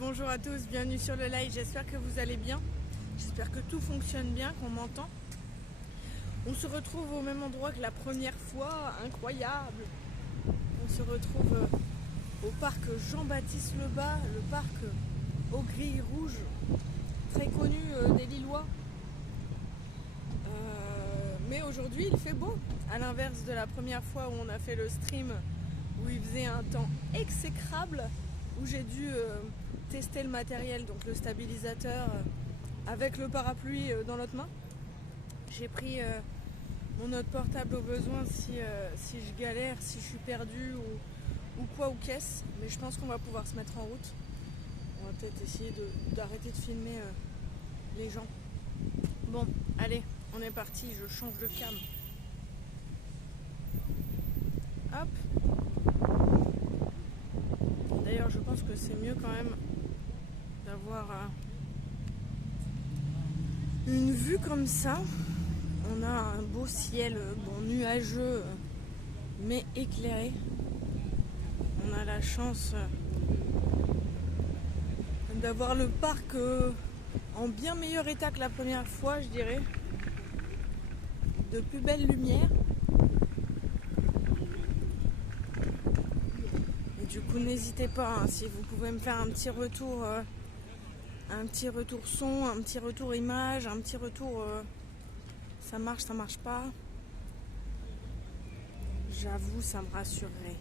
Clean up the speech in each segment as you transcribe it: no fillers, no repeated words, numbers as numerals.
bonjour à tous, bienvenue sur le live, j'espère que vous allez bien, j'espère que tout fonctionne bien, qu'on m'entend. On se retrouve au même endroit que la première fois, incroyable. On se retrouve au parc Jean-Baptiste Lebas, le parc aux grilles rouges, très connu des Lillois. Mais aujourd'hui il fait beau, à l'inverse de la première fois où on a fait le stream où il faisait un temps exécrable, où j'ai dû tester le matériel, donc le stabilisateur avec le parapluie dans l'autre main. J'ai pris mon autre portable au besoin si je galère, si je suis perdue ou quoi ou qu'est-ce. Mais je pense qu'on va pouvoir se mettre en route. On va peut-être essayer d'arrêter de filmer les gens. Bon, allez, on est parti, je change de cam. Hop. D'ailleurs, je pense que c'est mieux quand même d'avoir une vue comme ça. On a un beau ciel, bon, nuageux, mais éclairé. On a la chance d'avoir le parc en bien meilleur état que la première fois, je dirais. De plus belles lumières. Et du coup, n'hésitez pas, hein, si vous pouvez me faire un petit retour son, un petit retour image, un petit retour ça marche pas. J'avoue, ça me rassurerait.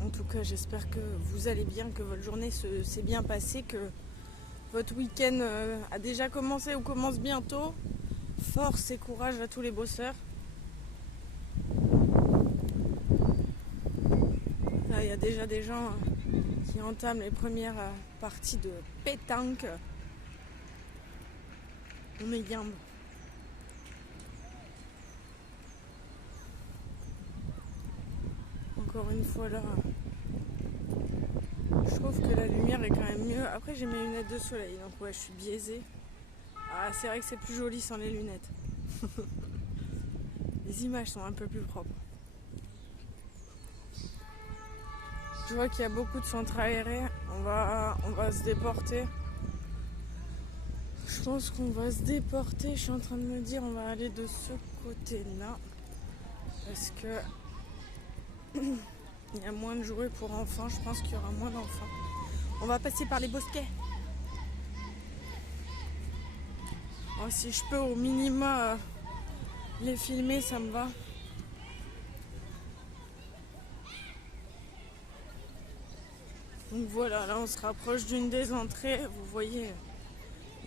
En tout cas, j'espère que vous allez bien, que votre journée s'est bien passée, que votre week-end a déjà commencé ou commence bientôt. Force et courage à tous les bosseurs. Là, il y a déjà des gens qui entament les premières parties de pétanque. On est gambe. Encore une fois là, je trouve que la lumière est quand même mieux. Après, j'ai mes lunettes de soleil, donc ouais, je suis biaisée. Ah, c'est vrai que c'est plus joli sans les lunettes. Les images sont un peu plus propres. Je vois qu'il y a beaucoup de centres aérés. On va se déporter. Je pense qu'on va se déporter. Je suis en train de me dire on va aller de ce côté-là. Parce que il y a moins de jouets pour enfants. Je pense qu'il y aura moins d'enfants. On va passer par les bosquets. Oh, si je peux au minima les filmer, ça me va. Donc voilà, là on se rapproche d'une des entrées. Vous voyez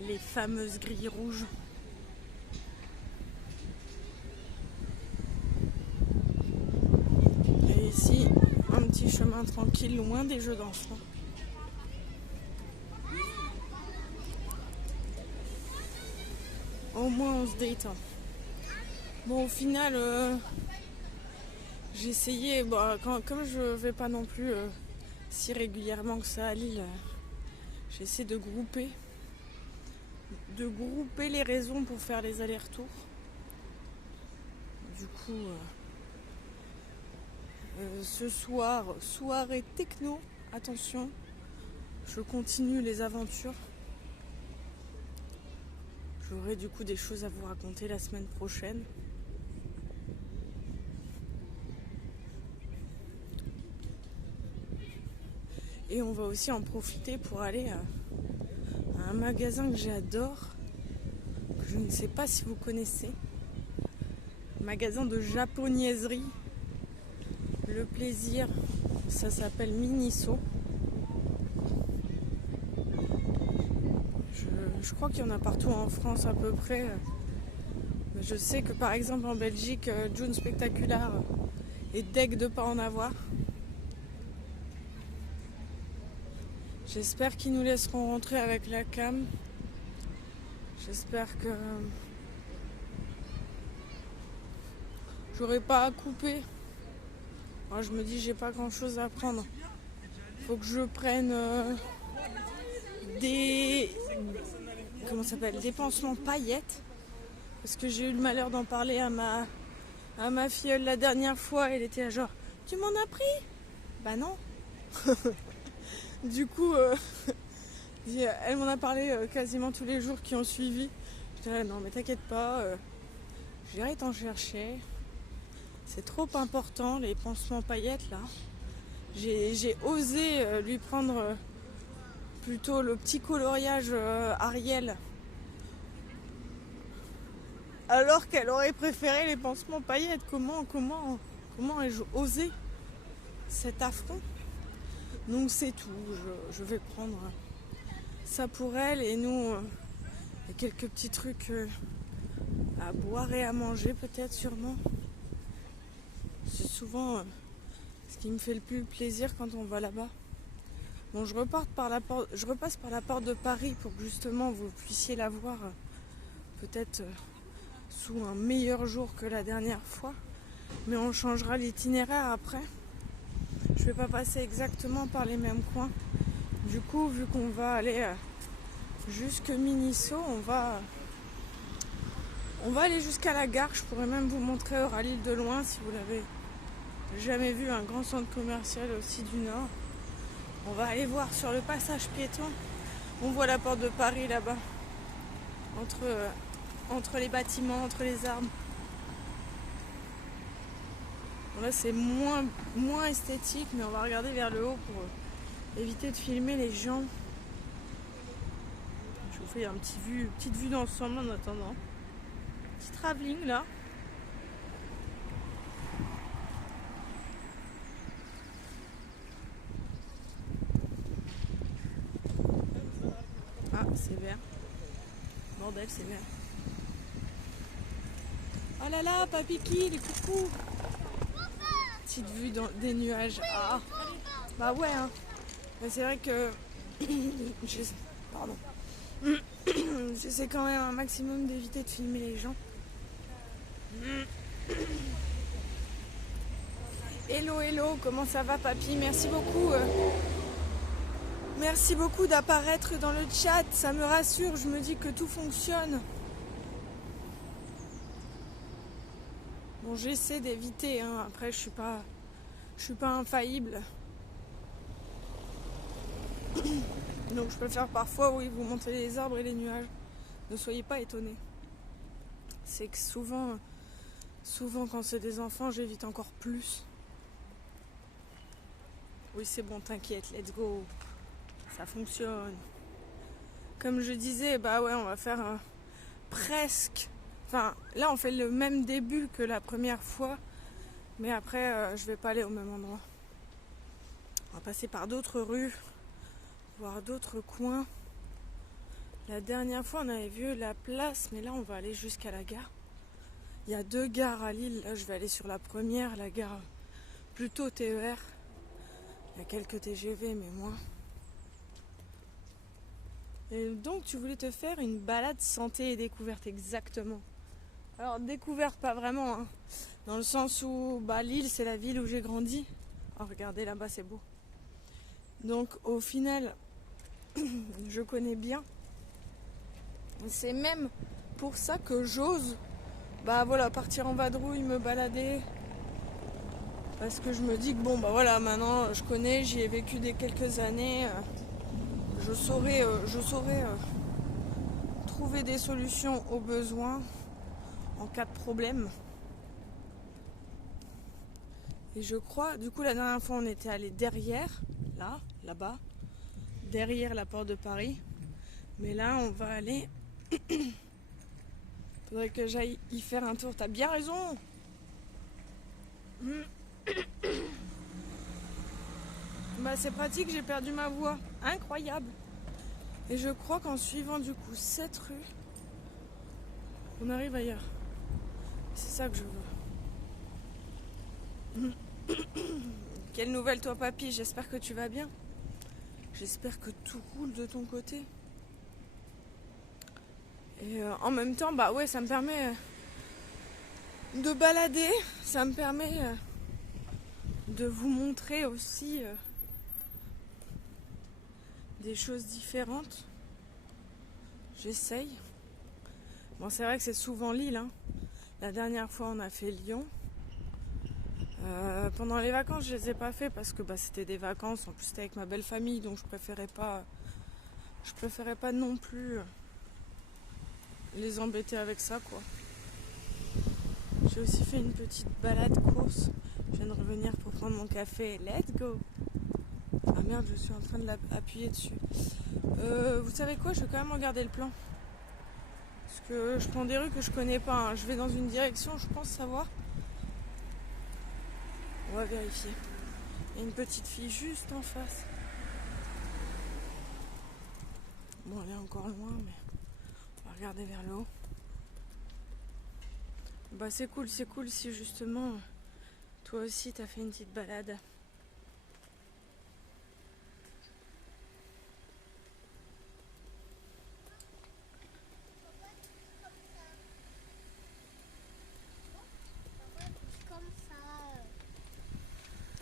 les fameuses grilles rouges. Et ici, un petit chemin tranquille, loin des jeux d'enfants. Au moins on se détend. Bon, au final, j'ai essayé, comme je vais pas non plus si régulièrement que ça à Lille, j'essaie de grouper les raisons pour faire les allers-retours. Du coup, ce soir, soirée techno, attention, je continue les aventures. J'aurai du coup des choses à vous raconter la semaine prochaine. Et on va aussi en profiter pour aller à un magasin que j'adore, que je ne sais pas si vous connaissez. Magasin de japonaiserie. Le plaisir, ça s'appelle Miniso. Je crois qu'il y en a partout en France à peu près. Mais je sais que par exemple en Belgique, June Spectacular est deg de pas en avoir. J'espère qu'ils nous laisseront rentrer avec la cam. J'espère que j'aurai pas à couper. Moi, je me dis j'ai pas grand chose à prendre. Faut que je prenne des pansements paillettes. Parce que j'ai eu le malheur d'en parler à ma filleule la dernière fois. Elle était à genre Tu m'en as pris? Bah non. Du coup, elle m'en a parlé quasiment tous les jours qui ont suivi. Je disais non mais t'inquiète pas, j'irai t'en chercher. C'est trop important les pansements paillettes là. J'ai osé lui prendre plutôt le petit coloriage Ariel. Alors qu'elle aurait préféré les pansements paillettes. Comment ai-je osé cet affront? Donc c'est tout. Je vais prendre ça pour elle et nous, il y a quelques petits trucs à boire et à manger peut-être sûrement. C'est souvent ce qui me fait le plus plaisir quand on va là-bas. Bon, je repasse par la porte de Paris pour que justement vous puissiez la voir peut-être sous un meilleur jour que la dernière fois. Mais on changera l'itinéraire après. Je vais pas passer exactement par les mêmes coins. Du coup, vu qu'on va aller jusque Miniso, on va aller jusqu'à la gare. Je pourrais même vous montrer Euralille de loin si vous l'avez jamais vu, un grand centre commercial aussi du Nord. On va aller voir sur le passage piéton. On voit la porte de Paris là-bas, entre les bâtiments, entre les arbres. Bon, là c'est moins esthétique, mais on va regarder vers le haut pour éviter de filmer les gens. Je vous fais petite vue d'ensemble en attendant. Petit travelling là. Ah, c'est vert. Bordel, c'est vert. Oh là là, papy Kid, coucou. Petite vue des nuages. Ah, bah ouais, hein. Mais c'est vrai que pardon. J'essaie quand même un maximum d'éviter de filmer les gens. Hello, comment ça va papy? Merci beaucoup. Merci beaucoup d'apparaître dans le chat, ça me rassure, je me dis que tout fonctionne. Bon, j'essaie d'éviter, hein. Après je suis pas infaillible. Donc je peux faire parfois, oui, vous montrer les arbres et les nuages. Ne soyez pas étonnés. C'est que souvent quand c'est des enfants, j'évite encore plus. Oui, c'est bon, t'inquiète, let's go. Ça fonctionne. Comme je disais, bah ouais, on va faire presque. Enfin, là, on fait le même début que la première fois. Mais après, je vais pas aller au même endroit. On va passer par d'autres rues, voir d'autres coins. La dernière fois, on avait vu la place, mais là, on va aller jusqu'à la gare. Il y a 2 gares à Lille. Là, je vais aller sur la première, la gare plutôt TER. Il y a quelques TGV, mais moins. Et donc, tu voulais te faire une balade santé et découverte, exactement. Alors, découverte, pas vraiment, hein. Dans le sens où Lille, c'est la ville où j'ai grandi. Oh, regardez, là-bas, c'est beau. Donc, au final, je connais bien. C'est même pour ça que j'ose partir en vadrouille, me balader. Parce que je me dis que maintenant, je connais, j'y ai vécu quelques années. Je saurais trouver des solutions aux besoins en cas de problème. Et je crois, du coup la dernière fois on était allé derrière, là-bas, derrière la porte de Paris. Mais là on va aller, faudrait que j'aille y faire un tour, t'as bien raison. C'est pratique, j'ai perdu ma voix, incroyable. Et je crois qu'en suivant du coup cette rue, on arrive ailleurs. C'est ça que je veux. Quelle nouvelle toi papy, j'espère que tu vas bien. J'espère que tout roule de ton côté. Et en même temps, ça me permet de balader. Ça me permet de vous montrer aussi des choses différentes. J'essaye. Bon, c'est vrai que c'est souvent Lille, hein. La dernière fois, on a fait Lyon. Pendant les vacances, je les ai pas fait parce que c'était des vacances. En plus, c'était avec ma belle famille, donc je préférais pas non plus les embêter avec ça, quoi. J'ai aussi fait une petite balade course. Je viens de revenir pour prendre mon café. Let's go! Ah merde, je suis en train de l'appuyer dessus. Vous savez quoi? Je vais quand même regarder le plan. Parce que je prends des rues que je connais pas. Hein. Je vais dans une direction, je pense savoir. On va vérifier. Il y a une petite fille juste en face. Bon, elle est encore loin, mais on va regarder vers le haut. C'est cool si justement toi aussi t'as fait une petite balade.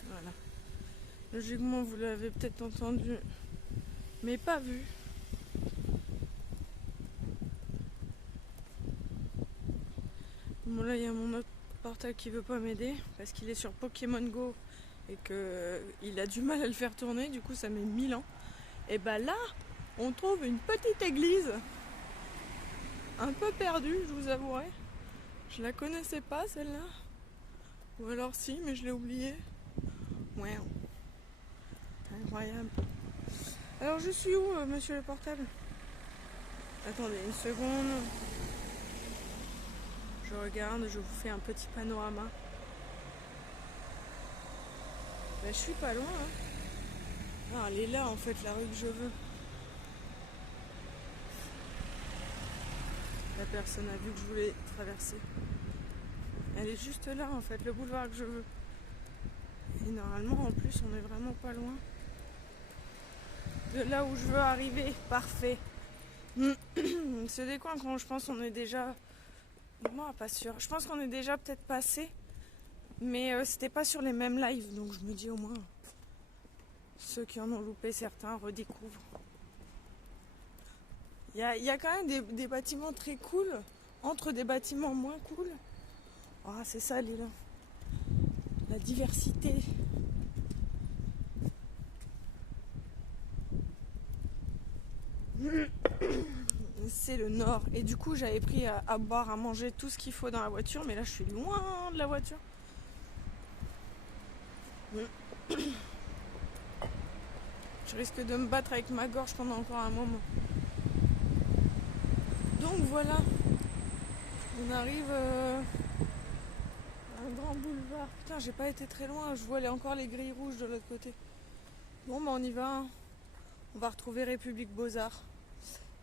Voilà. Logiquement, vous l'avez peut-être entendu, mais pas vu. Bon, là, il y a mon autre portable qui veut pas m'aider parce qu'il est sur Pokémon Go et qu'il a du mal à le faire tourner. Du coup, ça met 1000 ans. Et là, on trouve une petite église un peu perdue, je vous avouerai. Je la connaissais pas, celle-là. Ou alors si, mais je l'ai oubliée. Ouais. Incroyable. Alors, je suis où, monsieur le portable? Attendez une seconde. Je regarde, je vous fais un petit panorama. Je suis pas loin. Hein. Ah, elle est là, en fait, la rue que je veux. La personne a vu que je voulais traverser. Elle est juste là, en fait, le boulevard que je veux. Et normalement, en plus, on est vraiment pas loin de là où je veux arriver. Parfait. C'est des coins quand je pense qu'on est déjà... Moi, pas sûr. Je pense qu'on est déjà peut-être passé. Mais c'était pas sur les mêmes lives. Donc je me dis au moins, ceux qui en ont loupé certains redécouvrent. Il y a quand même des bâtiments très cool. Entre des bâtiments moins cool. Oh, c'est ça l'île. La diversité. C'est le nord. Et du coup, j'avais pris à boire, à manger tout ce qu'il faut dans la voiture. Mais là, je suis loin de la voiture. Je risque de me battre avec ma gorge pendant encore un moment. Donc voilà. On arrive à un grand boulevard. Putain, j'ai pas été très loin. Je vois encore les grilles rouges de l'autre côté. Bon, on y va. On va retrouver République Beaux-Arts,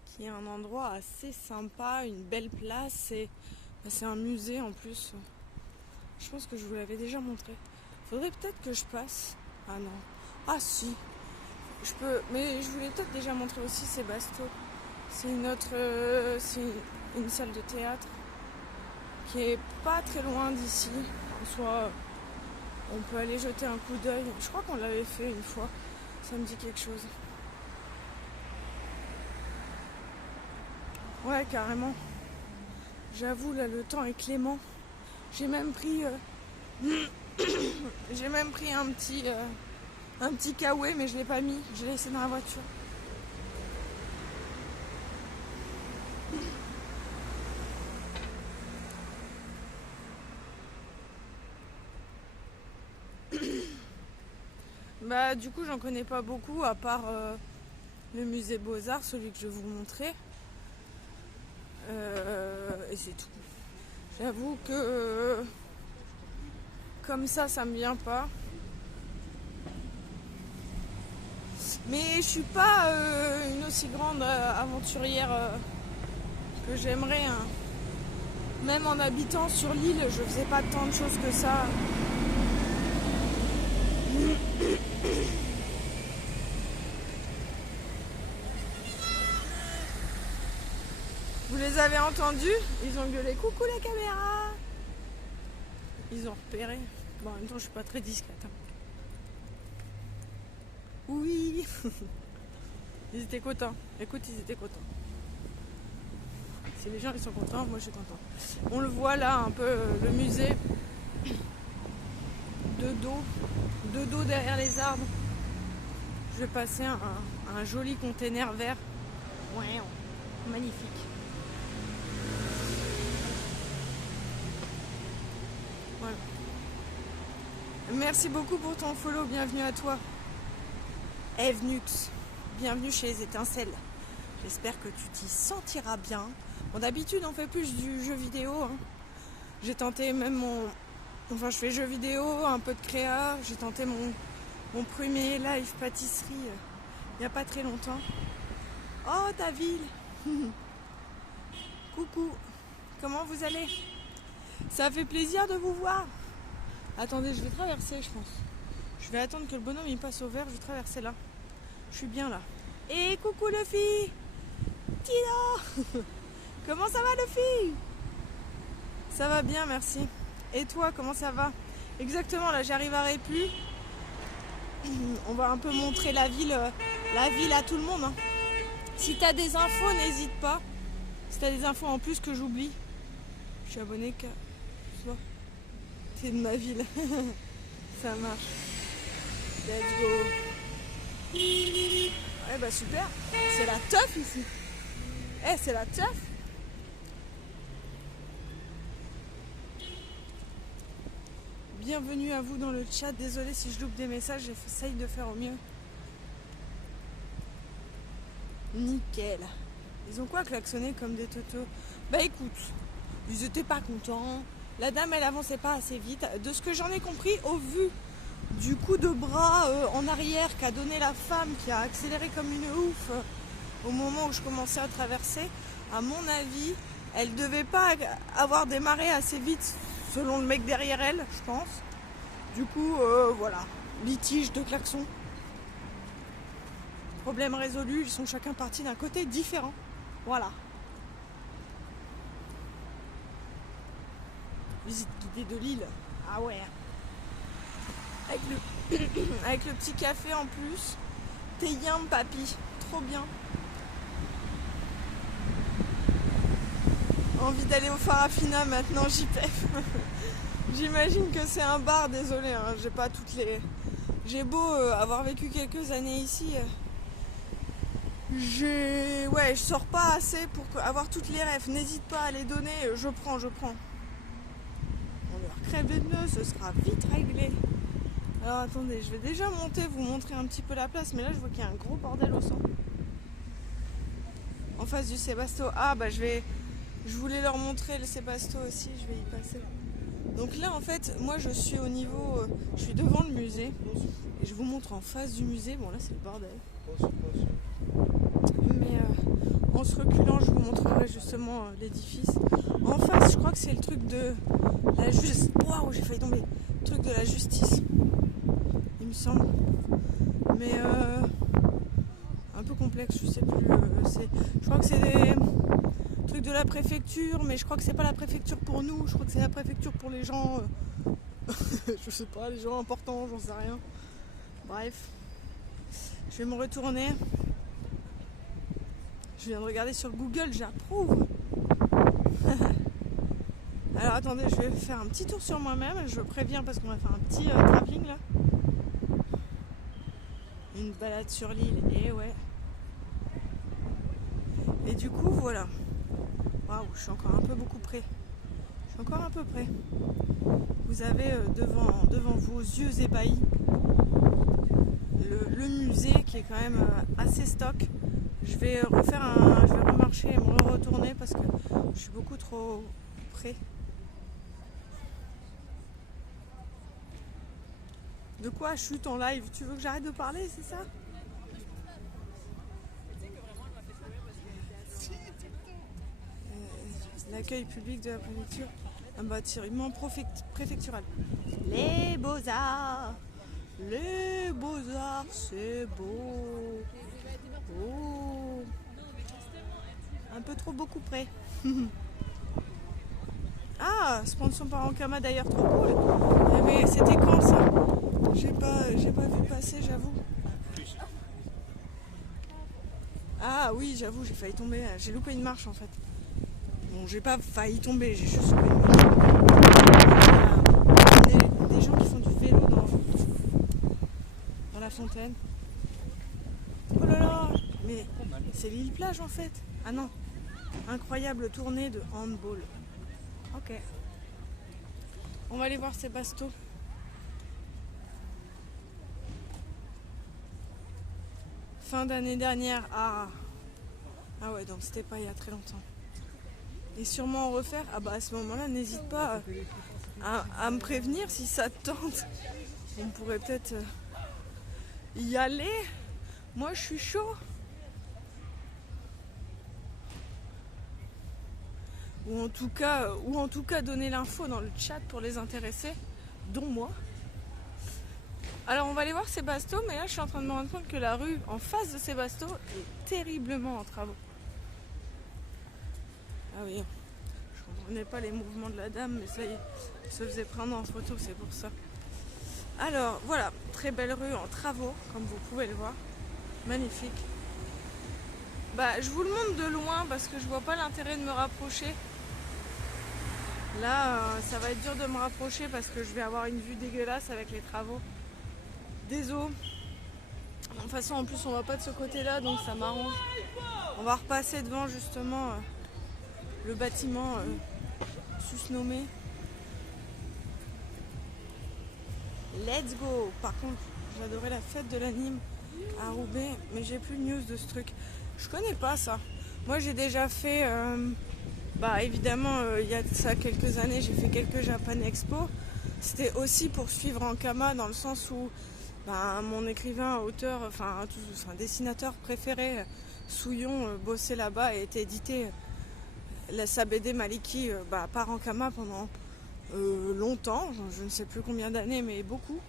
qui est un endroit assez sympa, une belle place. Et c'est un musée en plus. Je pense que je vous l'avais déjà montré. Faudrait peut-être que je passe. Ah non. Ah si. Je peux. Mais je voulais peut-être déjà montrer aussi Sébasto. C'est c'est une salle de théâtre qui est pas très loin d'ici. En soi, on peut aller jeter un coup d'œil. Je crois qu'on l'avait fait une fois. Ça me dit quelque chose. Ouais, carrément. J'avoue, là, le temps est clément. J'ai même pris un petit kawaii, mais je l'ai pas mis. Je l'ai laissé dans la voiture. Du coup, j'en connais pas beaucoup, à part le musée Beaux-Arts, celui que je vais vous montrer. Et c'est tout. J'avoue que comme ça me vient pas. Mais je suis pas une aussi grande aventurière que j'aimerais. Hein. Même en habitant sur l'île, je faisais pas tant de choses que ça. Vous les avez entendus? Ils ont gueulé coucou la caméra. Ils ont repéré. Bon, en même temps, je suis pas très discrète. Hein. Oui. Ils étaient contents. Écoute, ils étaient contents. Si les gens ils sont contents, moi je suis content. On le voit là un peu, le musée. de dos derrière les arbres. Je vais passer un joli container vert. Ouais, magnifique. Voilà. Merci beaucoup pour ton follow, bienvenue à toi. Evnux, bienvenue chez les étincelles. J'espère que tu t'y sentiras bien. Bon, d'habitude on fait plus du jeu vidéo. Hein. J'ai tenté même je fais jeux vidéo, un peu de créa. J'ai tenté mon premier live pâtisserie il n'y a pas très longtemps. Oh, ta ville. Coucou, comment vous allez? Ça fait plaisir de vous voir. Attendez, je vais traverser, je pense. Je vais attendre que le bonhomme il passe au vert, je vais traverser là. Je suis bien là. Et coucou Luffy. Tino. Comment ça va Luffy? Ça va bien, merci. Et toi, comment ça va? Exactement, là j'arrive à Répu. On va un peu montrer la ville à tout le monde. Hein. Si t'as des infos, n'hésite pas. Si t'as des infos en plus que j'oublie. Je suis abonné qu'à toi. C'est de ma ville. Ça marche. Let's go. Ouais bah super. C'est la teuf ici. C'est la teuf. Bienvenue à vous dans le chat. Désolée si je loupe des messages, j'essaye de faire au mieux. Nickel. Ils ont quoi klaxonné comme des totos? Bah écoute, ils étaient pas contents. La dame elle avançait pas assez vite. De ce que j'en ai compris, au vu du coup de bras en arrière qu'a donné la femme qui a accéléré comme une ouf au moment où je commençais à traverser, à mon avis, elle devait pas avoir démarré assez vite selon le mec derrière elle, je pense. Du coup, voilà, litige de klaxon. Problème résolu, ils sont chacun partis d'un côté différent. Voilà. Visite guidée de l'île. Ah ouais. Avec le petit café en plus. T'es yam papy. Trop bien. Envie d'aller au Farafina maintenant, JPF. J'imagine que c'est un bar, désolé. Hein, j'ai pas toutes les. J'ai beau avoir vécu quelques années ici. Je sors pas assez pour avoir toutes les refs. N'hésite pas à les donner, je prends. On leur crève les pneus, ce sera vite réglé. Alors attendez, je vais déjà monter, vous montrer un petit peu la place, mais là je vois qu'il y a un gros bordel au centre. En face du Sébasto. Ah bah je voulais leur montrer le Sébasto aussi, je vais y passer. Donc là en fait, moi je suis au niveau, je suis devant le musée. Et je vous montre en face du musée, bon là c'est le bordel. Mais en se reculant, je vous montrerai justement l'édifice. En face, je crois que c'est le truc de la justice. Waouh, j'ai failli tomber. Le truc de la justice, il me semble. Mais un peu complexe, je sais plus. Je crois que c'est des trucs de la préfecture, mais je crois que c'est pas la préfecture pour nous. Je crois que c'est la préfecture pour les gens. Je sais pas, les gens importants, j'en sais rien. Bref, je vais me retourner. Je viens de regarder sur Google, j'approuve. Alors attendez, je vais faire un petit tour sur moi-même. Je préviens parce qu'on va faire un petit travelling là. Une balade sur l'île, et ouais. Et du coup, voilà. Waouh, je suis encore un peu beaucoup près. Je suis encore un peu près. Vous avez devant vos yeux ébahis le musée qui est quand même assez stock. Je vais remarcher et me retourner parce que je suis beaucoup trop près. De quoi je chute en live? Tu veux que j'arrête de parler, c'est ça? L'accueil public de la préfecture, un bâtiment préfectural. Les beaux-arts, c'est beau. Oh, un peu trop beaucoup près. Ah, sponsor par Ankama d'ailleurs, trop cool. Mais c'était quand ça? J'ai pas vu passer, j'avoue. Ah oui, j'avoue, j'ai failli tomber. J'ai loupé une marche en fait. Bon, j'ai pas failli tomber, j'ai juste loupé une marche. Il y a des gens qui font du vélo la fontaine. Oh là là, mais c'est l'île plage en fait. Ah non, incroyable tournée de handball. Ok. On va aller voir Sébasto. Fin d'année dernière. Ah ouais, donc c'était pas il y a très longtemps. Et sûrement en refaire. Ah bah à ce moment-là, n'hésite pas à me prévenir si ça te tente. On pourrait peut-être y aller. Moi je suis chaud. Ou en tout cas donner l'info dans le chat pour les intéressés, dont moi. Alors on va aller voir Sébasto, mais là je suis en train de me rendre compte que la rue en face de Sébasto est terriblement en travaux. Ah oui, je comprenais pas les mouvements de la dame, mais ça y est, elle se faisait prendre en photo, c'est pour ça. Alors voilà, très belle rue en travaux, comme vous pouvez le voir. Magnifique. Bah je vous le montre de loin parce que je vois pas l'intérêt de me rapprocher. Là, ça va être dur de me rapprocher parce que je vais avoir une vue dégueulasse avec les travaux. Des eaux. De toute façon, en plus, on va pas de ce côté-là, donc ça m'arrange. On va repasser devant justement le bâtiment susnommé. Let's go! Par contre, j'adorais la fête de l'anime à Roubaix, mais j'ai plus de news de ce truc. Je connais pas ça. Moi, j'ai déjà fait. Évidemment, il y a ça quelques années, j'ai fait quelques Japan Expo. C'était aussi pour suivre Ankama dans le sens où mon écrivain, auteur, dessinateur préféré, Souillon, bossait là-bas et était édité sa BD Maliki par Ankama pendant longtemps, je ne sais plus combien d'années, mais beaucoup.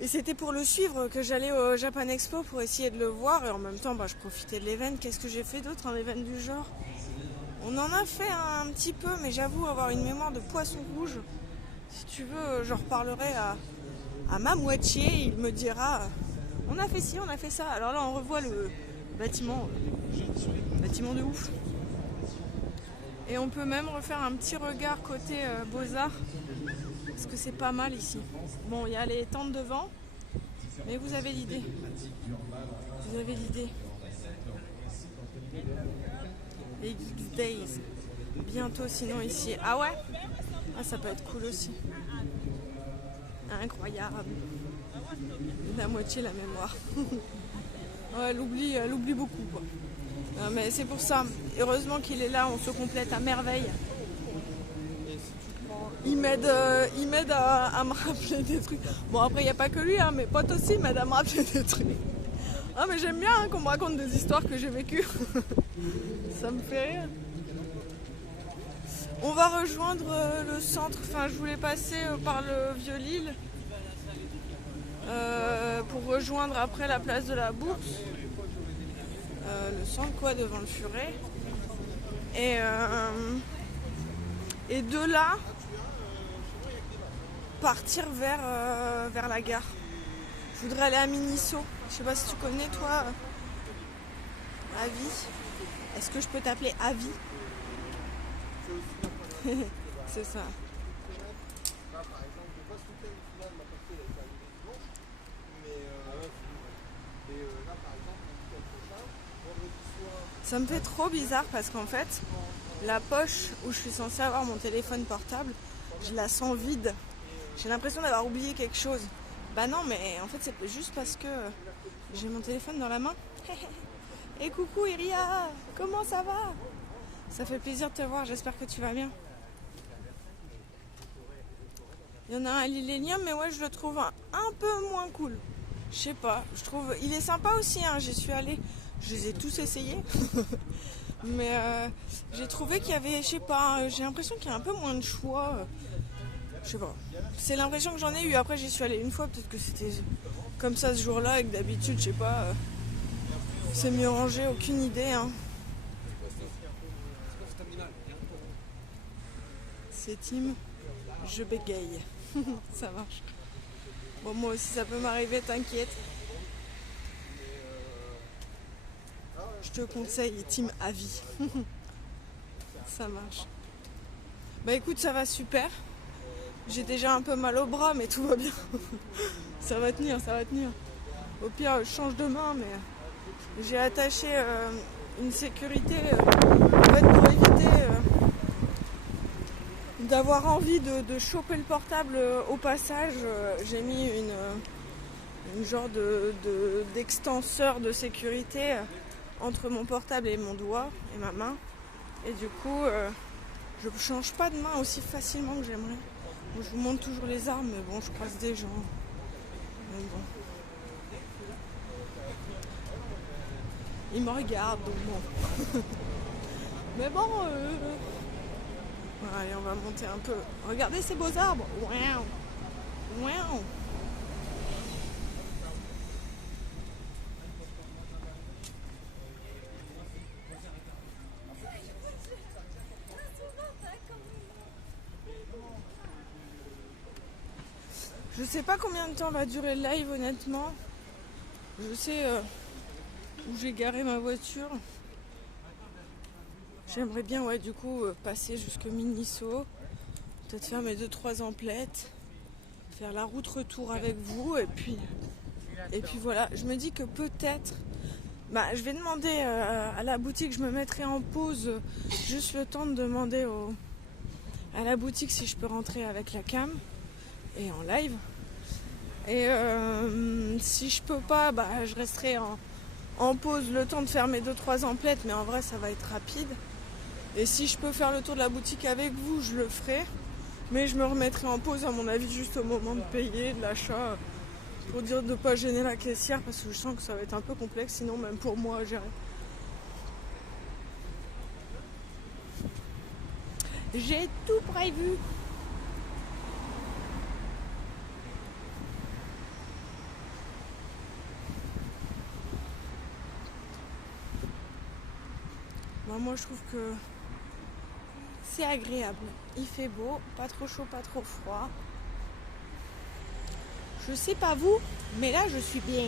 Et c'était pour le suivre que j'allais au Japan Expo pour essayer de le voir et en même temps je profitais de l'événement. Qu'est-ce que j'ai fait d'autre en événement du genre? On en a fait un petit peu, mais j'avoue avoir une mémoire de poisson rouge. Si tu veux, je reparlerai à ma moitié, il me dira on a fait ci, on a fait ça. Alors là, on revoit le bâtiment de ouf. Et on peut même refaire un petit regard côté Beaux-Arts, parce que c'est pas mal ici. Bon, il y a les tentes devant, mais vous avez l'idée. Vous avez l'idée. Les Geeks Days. Bientôt sinon ici. Ah ouais? Ah, ça peut être cool aussi. Incroyable. La moitié la mémoire. Ouais, elle oublie beaucoup quoi. Non, mais c'est pour ça. Heureusement qu'il est là, on se complète à merveille. Il m'aide à me rappeler des trucs. Bon après il n'y a pas que lui, hein, mes potes aussi m'aident à me rappeler des trucs. Ah mais j'aime bien qu'on me raconte des histoires que j'ai vécues. Ça me fait rire. On va rejoindre le centre, je voulais passer par le Vieux-Lille pour rejoindre après la place de la Bourse. Le centre quoi, devant le Furet. Et de là, partir vers la gare. Je voudrais aller à Miniso. Je sais pas si tu connais toi, Avi. Est-ce que je peux t'appeler Avi? C'est ça. Ça me fait trop bizarre parce qu'en fait, la poche où je suis censée avoir mon téléphone portable, je la sens vide. J'ai l'impression d'avoir oublié quelque chose. Bah non, mais en fait c'est juste parce que j'ai mon téléphone dans la main. Et coucou Iria, comment ça va? Ça fait plaisir de te voir, j'espère que tu vas bien. Il y en a un à l'Illénium, mais ouais, je le trouve un peu moins cool. Je sais pas, je trouve... Il est sympa aussi, hein, j'y suis allée. Je les ai tous essayés. Mais j'ai trouvé qu'il y avait, je sais pas, j'ai l'impression qu'il y a un peu moins de choix. Je sais pas. C'est l'impression que j'en ai eu. Après, j'y suis allée une fois, peut-être que c'était comme ça ce jour-là, et que d'habitude, je sais pas, c'est mieux rangé, aucune idée. Hein. C'est Tim, je bégaye. Ça marche. Bon, moi aussi, ça peut m'arriver, t'inquiète. Je te conseille Team Avis. Ça marche. Bah écoute, ça va super. J'ai déjà un peu mal au bras, mais tout va bien. Ça va tenir, ça va tenir. Au pire, je change de main, mais j'ai attaché une sécurité en fait, pour éviter d'avoir envie de choper le portable au passage. J'ai mis une genre d'extenseur de sécurité entre mon portable et mon doigt et ma main. Et du coup, je ne change pas de main aussi facilement que j'aimerais. Bon, je vous montre toujours les armes, mais bon, je croise des gens. Donc bon. Ils me regardent, donc bon. Mais bon, allez, on va monter un peu. Regardez ces beaux arbres. Waouh. Waouh. Je sais pas combien de temps va durer le live, honnêtement. Je sais où j'ai garé ma voiture. J'aimerais bien, ouais, du coup, passer jusque Miniso. Peut-être faire mes 2-3 emplettes. Faire la route retour avec vous. Et puis voilà. Je me dis que peut-être... je vais demander à la boutique, je me mettrai en pause juste le temps de demander à la boutique si je peux rentrer avec la cam et en live. Et si je peux pas, je resterai en pause le temps de faire mes 2-3 emplettes, mais en vrai ça va être rapide. Et si je peux faire le tour de la boutique avec vous, je le ferai. Mais je me remettrai en pause à mon avis juste au moment de payer, de l'achat, pour dire de ne pas gêner la caissière parce que je sens que ça va être un peu complexe, sinon même pour moi à gérer. J'ai tout prévu. Moi je trouve que c'est agréable. Il fait beau, pas trop chaud, pas trop froid. Je sais pas vous, mais là je suis bien.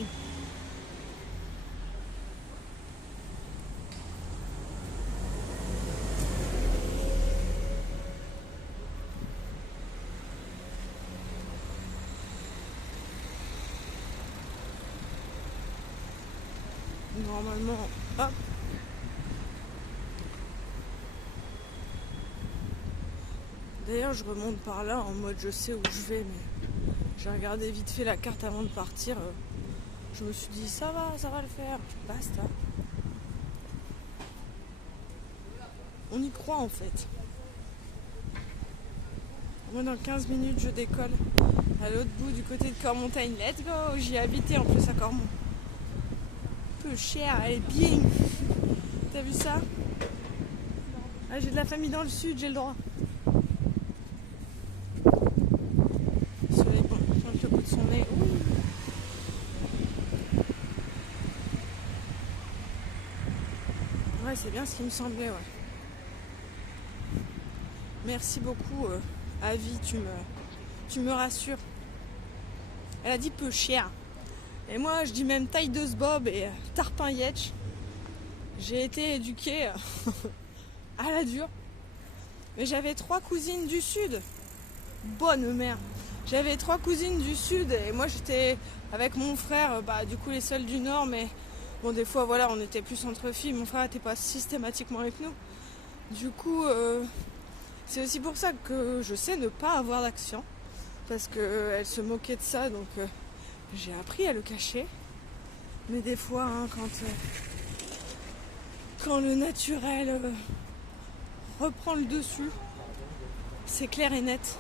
Normalement, hop. D'ailleurs, je remonte par là en mode je sais où je vais, mais j'ai regardé vite fait la carte avant de partir. Je me suis dit ça va le faire. Basta. On y croit en fait. Moi, dans 15 minutes, je décolle à l'autre bout du côté de Cormontagne. Let's go! J'y ai habité en plus à Cormont. Peu cher, elle est bien. T'as vu ça? Ah, j'ai de la famille dans le sud, j'ai le droit. Sur les ponts, pointe le bout de son nez. Ouais, c'est bien ce qui me semblait, ouais. Merci beaucoup, Avi, tu me rassures. Elle a dit peu cher. Et moi, je dis même taille de bob et tarpin yetch. J'ai été éduquée à la dure. Mais j'avais 3 cousines du sud. Bonne mère. J'avais 3 cousines du sud et moi j'étais avec mon frère, du coup les seuls du nord, mais bon des fois voilà on était plus entre filles, mon frère n'était pas systématiquement avec nous. Du coup c'est aussi pour ça que je sais ne pas avoir d'accent, parce qu'elle se moquait de ça, donc j'ai appris à le cacher. Mais des fois quand le naturel reprend le dessus, c'est clair et net.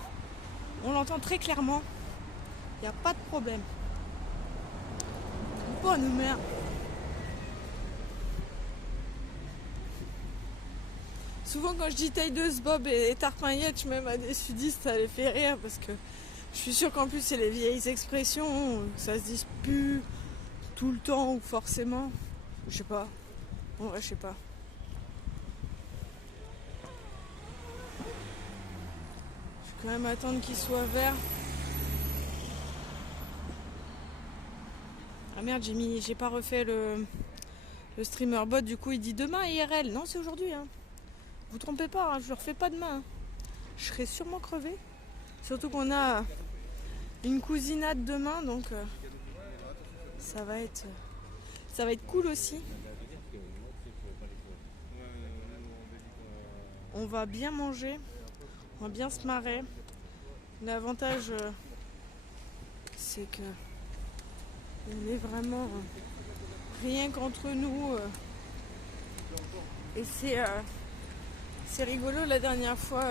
On l'entend très clairement. Il n'y a pas de problème. Bonne mère. Souvent quand je dis taille de bob et tarpin yetch, même à des sudistes, ça les fait rire parce que je suis sûre qu'en plus c'est les vieilles expressions, ça se dit plus tout le temps ou forcément. Je sais pas. En vrai, je sais pas. Je vais quand même attendre qu'il soit vert. Ah merde, j'ai pas refait le streamer bot, du coup il dit demain IRL. Non, c'est aujourd'hui, hein. Vous trompez pas, hein, je le refais pas demain. Hein. Je serai sûrement crevée. Surtout qu'on a une cousinade demain, donc ça va être cool aussi. On va bien manger, on va bien se marrer. L'avantage, c'est que on est vraiment rien qu'entre nous. Et c'est rigolo. La dernière fois,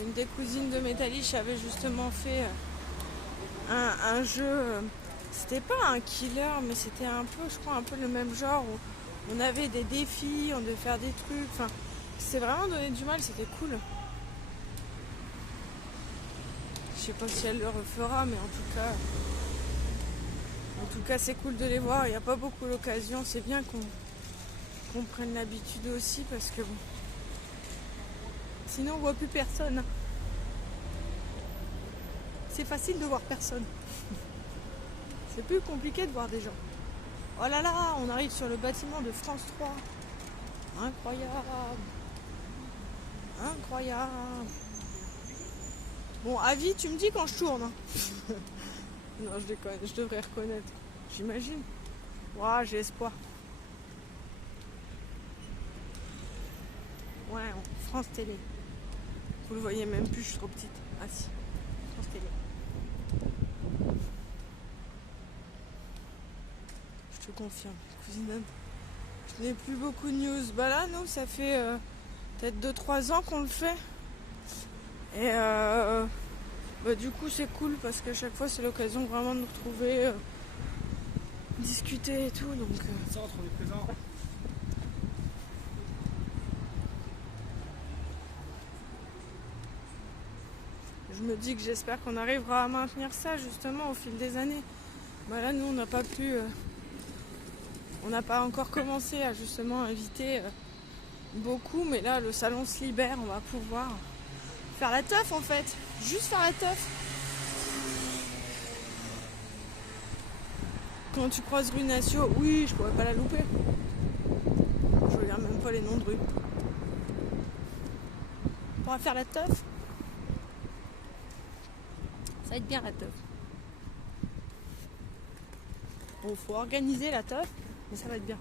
une des cousines de Métaliche avait justement fait un jeu. C'était pas un killer, mais c'était un peu, je crois, un peu le même genre où on avait des défis, on devait faire des trucs. Enfin, c'est vraiment donné du mal, c'était cool. Je sais pas si elle le refera, mais en tout cas c'est cool de les voir. Il n'y a pas beaucoup l'occasion. C'est bien qu'on prenne l'habitude aussi, parce que bon, sinon on voit plus personne. C'est facile de voir personne. C'est plus compliqué de voir des gens. Oh là là, on arrive sur le bâtiment de France 3. Incroyable. Incroyable. Bon, avis, tu me dis quand je tourne. Non, je déconne, je devrais reconnaître. J'imagine. Ouah, j'ai espoir. Ouais, France Télé. Vous le voyez même plus, je suis trop petite. Ah si, France Télé. Je te confirme, cousinade. Je n'ai plus beaucoup de news. Bah là, nous, ça fait peut-être 2-3 ans qu'on le fait. Et du coup, c'est cool parce qu'à chaque fois, c'est l'occasion vraiment de nous retrouver, discuter et tout. Donc, Ça, on est présent. je me dis que j'espère qu'on arrivera à maintenir ça justement au fil des années. Bah là, nous, on n'a pas pu. On n'a pas encore commencé à justement inviter beaucoup, mais là, le salon se libère, on va pouvoir faire la teuf en fait. Juste faire la teuf. Quand tu croises rue Natio, oui, je pourrais pas la louper. Je regarde même pas les noms de rue. On pourra faire la teuf. Ça va être bien la teuf. Bon, faut organiser la teuf, mais ça va être bien.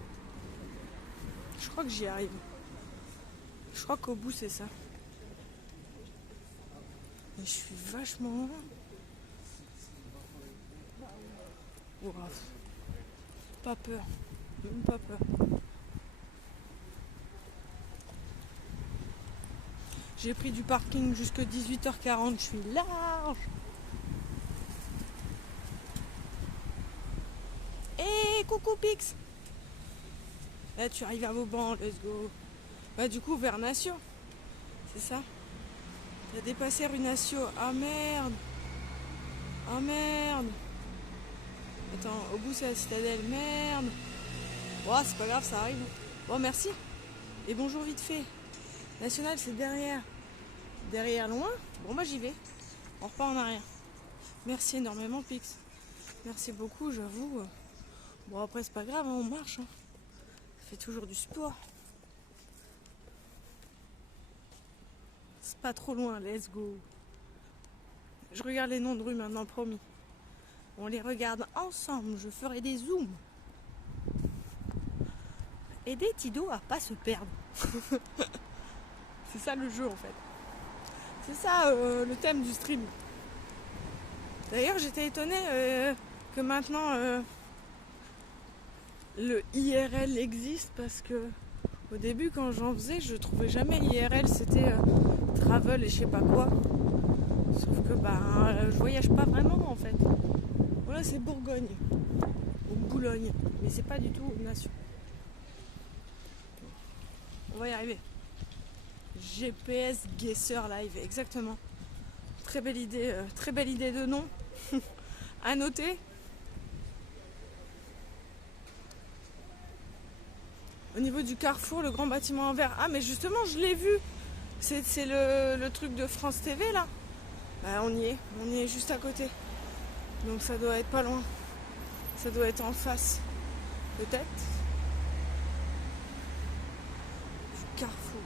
Je crois que j'y arrive. Je crois qu'au bout c'est ça. Et je suis vachement loin. Wow. Pas peur. Même pas peur. J'ai pris du parking jusqu'à 18h40. Je suis large. Hé, coucou Pix. Là, tu arrives à Vauban, let's go. Bah, du coup, vers Natio. C'est ça. T'as dépassé rue Natio. Ah merde. Ah merde. Attends, au bout, c'est la citadelle. Merde. Oh, c'est pas grave, ça arrive. Bon, merci. Et bonjour vite fait. National, c'est derrière. Derrière, loin. Bon, bah, j'y vais. On repart en arrière. Merci énormément, Pix. Merci beaucoup, j'avoue. Bon, après, c'est pas grave, hein, on marche. Hein. Ça fait toujours du sport. C'est pas trop loin, let's go. Je regarde les noms de rue maintenant, promis. On les regarde ensemble, je ferai des zooms. Aider Tido à pas se perdre. C'est ça le jeu en fait. C'est ça le thème du stream. D'ailleurs, j'étais étonnée que maintenant le IRL existe, parce que au début, quand j'en faisais, je trouvais jamais IRL, c'était travel et je sais pas quoi. Sauf que je voyage pas vraiment en fait. Voilà, c'est Bourgogne ou Boulogne, mais c'est pas du tout une nation. On va y arriver. GPS Guesser Live, exactement. Très belle idée de nom. À noter. Au niveau du carrefour, le grand bâtiment en verre. Ah, mais justement, je l'ai vu. C'est le truc de France TV là. Bah, on y est juste à côté. Donc ça doit être pas loin. Ça doit être en face. Peut-être. Du carrefour.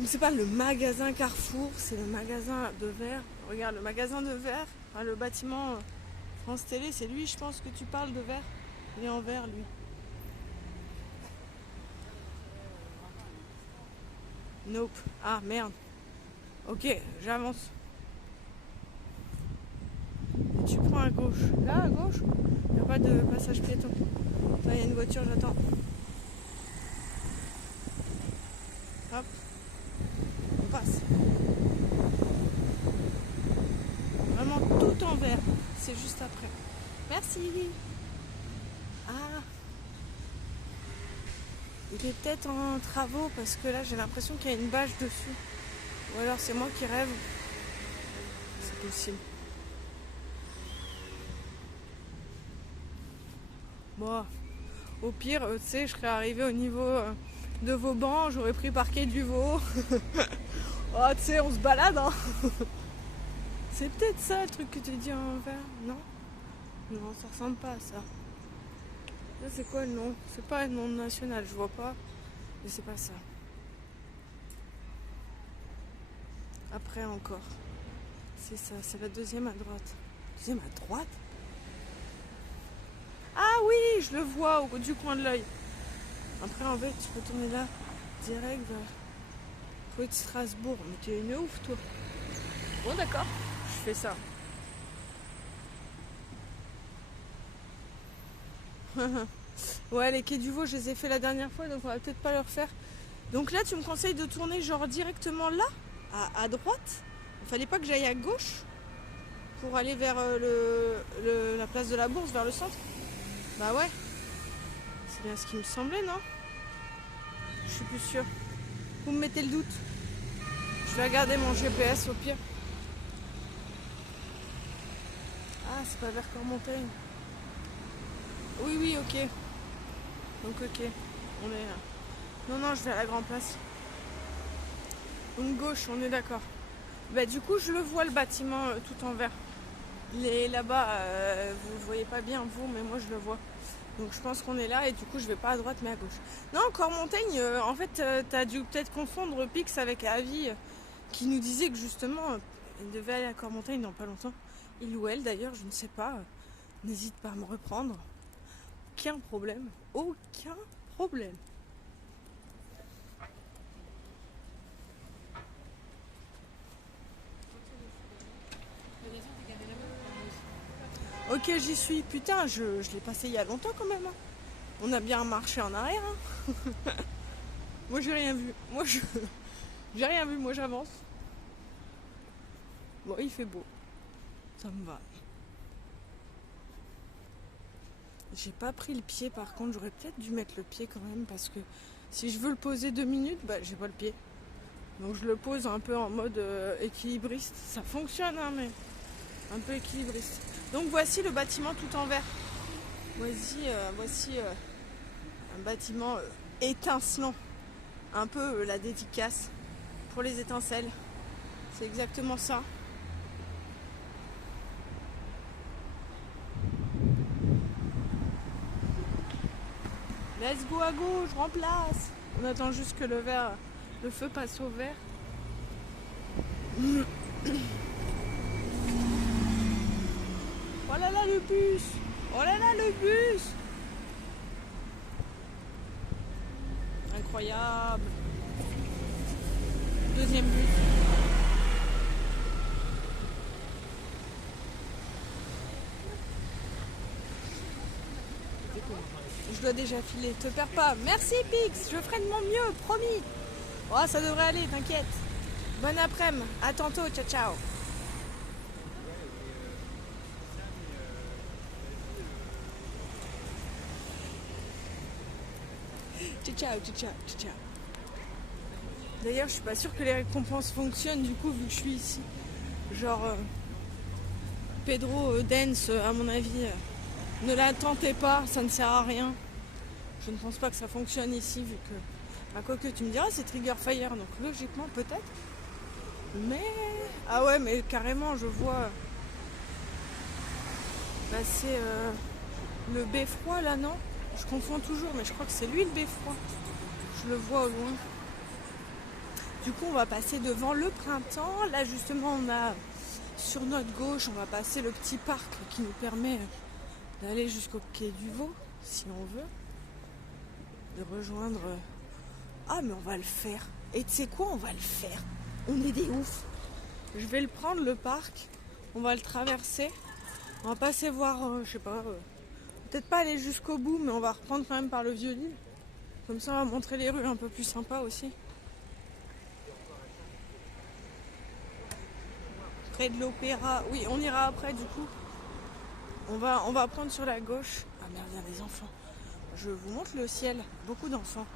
Donc c'est pas le magasin Carrefour, c'est le magasin de verre. Regarde, le magasin de verre, hein, le bâtiment France Télé, c'est lui, je pense que tu parles de verre. Il est en verre, lui. Nope. Ah, merde. Ok, j'avance. Et tu prends à gauche. Là, à gauche, il n'y a pas de passage piéton. Là, il y a une voiture, j'attends. Hop. On passe. Vraiment tout en vert. C'est juste après. Merci. Ah. Il est peut-être en travaux parce que là, j'ai l'impression qu'il y a une bâche dessus. Ou alors c'est moi qui rêve. C'est possible. Bon, au pire, tu sais, je serais arrivée au niveau de Vauban, j'aurais pris parquet du Vaud. Oh, tu sais, on se balade, hein. C'est peut-être ça le truc que tu dis en vert, non? Non, ça ressemble pas à ça. Là, c'est quoi le nom? C'est pas le nom national, je vois pas. Mais c'est pas ça. Après encore. C'est ça, c'est la deuxième à droite. Deuxième à droite? Ah oui, je le vois au bout du coin de l'œil. Après, en fait, tu peux tourner là, direct vers Rue de Strasbourg. Mais tu es une ouf, toi. Bon, d'accord, je fais ça. Ouais, les quais du Vaud, je les ai fait la dernière fois, donc on va peut-être pas le refaire. Donc là, tu me conseilles de tourner genre directement là, à droite. Il fallait pas que j'aille à gauche pour aller vers la place de la Bourse, vers le centre. Bah ouais, c'est bien ce qui me semblait, non? Je suis plus sûre. Vous me mettez le doute. Je vais regarder mon GPS au pire. Ah, c'est pas vers Cormontagne. Oui, oui, ok. Donc ok, on est là. Non, non, je vais à la Grand Place. Donc gauche, on est d'accord. Bah du coup, je le vois le bâtiment tout en vert. Il est là-bas, vous ne voyez pas bien vous, mais moi je le vois. Donc je pense qu'on est là et du coup je vais pas à droite mais à gauche. Non, Cormontagne, en fait, tu as dû peut-être confondre Pix avec Avi qui nous disait que justement, il devait aller à Cormontagne dans pas longtemps. Il ou elle d'ailleurs, je ne sais pas. N'hésite pas à me reprendre. Aucun problème. Aucun problème. Ok, j'y suis. Putain, je l'ai passé il y a longtemps quand même. Hein. On a bien marché en arrière. Hein. Moi, j'ai rien vu. J'ai rien vu. Moi, j'avance. Bon, il fait beau. Ça me va. J'ai pas pris le pied, par contre. J'aurais peut-être dû mettre le pied quand même parce que si je veux le poser 2 minutes, bah, j'ai pas le pied. Donc, je le pose un peu en mode équilibriste. Ça fonctionne, hein, mais un peu équilibriste. Donc voici le bâtiment tout en vert. Voici un bâtiment étincelant. Un peu la dédicace pour les étincelles. C'est exactement ça. Let's go à gauche, remplace. On attend juste que le feu passe au vert. Oh là là le bus! Oh là là le bus! Incroyable! Deuxième bus. Je dois déjà filer, te perds pas. Merci Pix, je ferai de mon mieux, promis. Oh, ça devrait aller, t'inquiète. Bon après-midi, à tantôt, ciao ciao. Ciao, ciao, ciao, ciao. D'ailleurs, je suis pas sûre que les récompenses fonctionnent du coup vu que je suis ici. Genre Pedro Dance, à mon avis, ne la tentez pas, ça ne sert à rien. Je ne pense pas que ça fonctionne ici vu que. Bah, quoi que tu me diras, c'est Trigger Fire, donc logiquement peut-être. Mais. Ah ouais, mais carrément, je vois. Bah, c'est le beffroi là, non? Je confonds toujours, mais je crois que c'est lui le beffroi. Je le vois au loin. Du coup, on va passer devant le printemps. Là, justement, on a sur notre gauche, on va passer le petit parc qui nous permet d'aller jusqu'au quai du Vau, si on veut. De rejoindre... Ah, mais on va le faire. Et tu sais quoi, on va le faire. On est des oufs. Je vais le prendre, le parc. On va le traverser. On va passer voir, je sais pas... peut-être pas aller jusqu'au bout, mais on va reprendre quand même par le Vieux-Lille. Comme ça, on va montrer les rues un peu plus sympas aussi. Près de l'opéra. Oui, on ira après du coup. On va prendre sur la gauche. Ah merde, il y a des enfants. Je vous montre le ciel. Beaucoup d'enfants.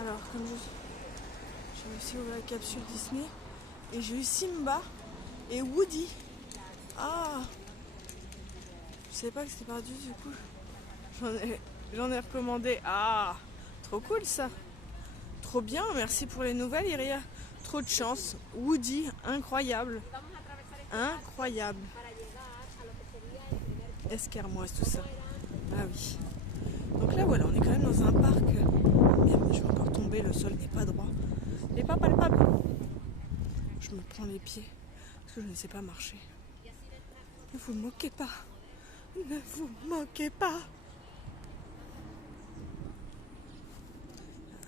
Alors, comme j'ai aussi ouvert la capsule Disney. Et j'ai eu Simba et Woody. Ah, je savais pas que c'était perdu du coup. J'en ai recommandé. Ah, trop cool ça. Trop bien, merci pour les nouvelles Iria. Trop de chance. Woody, incroyable. Incroyable. Esquermoise tout ça. Ah oui. Donc là voilà, on est quand même dans un parc. Merde, je vais encore tomber, le sol n'est pas droit. Il n'est pas palpable. Je me prends les pieds parce que je ne sais pas marcher. Ne vous moquez pas. Ne vous moquez pas.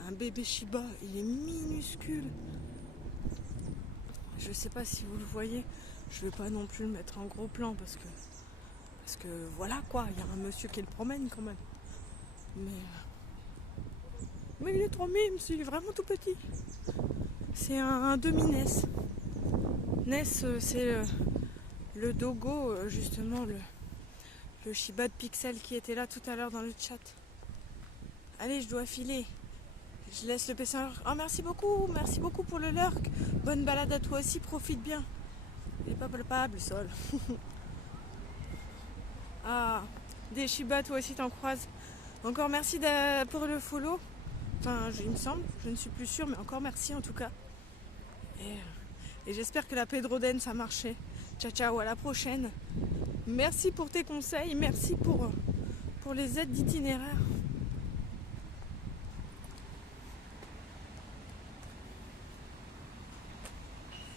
Un bébé Shiba, il est minuscule. Je sais pas si vous le voyez. Je vais pas non plus le mettre en gros plan parce que voilà quoi, il y a un monsieur qui le promène quand même. Mais il est trop mime, il est vraiment tout petit. C'est un demi-Ness. Ness, c'est le dogo, justement, le Shiba de Pixel qui était là tout à l'heure dans le chat. Allez, je dois filer. Je laisse le PC en lurk. Oh, merci beaucoup pour le lurk. Bonne balade à toi aussi, profite bien. Il est pas palpable le sol. Ah, des Shiba, toi aussi t'en croises. Encore merci pour le follow. Enfin, il me semble, je ne suis plus sûre, mais encore merci en tout cas. Et j'espère que la Pedro Dance a marché. Ciao, ciao, à la prochaine. Merci pour tes conseils, merci pour les aides d'itinéraire.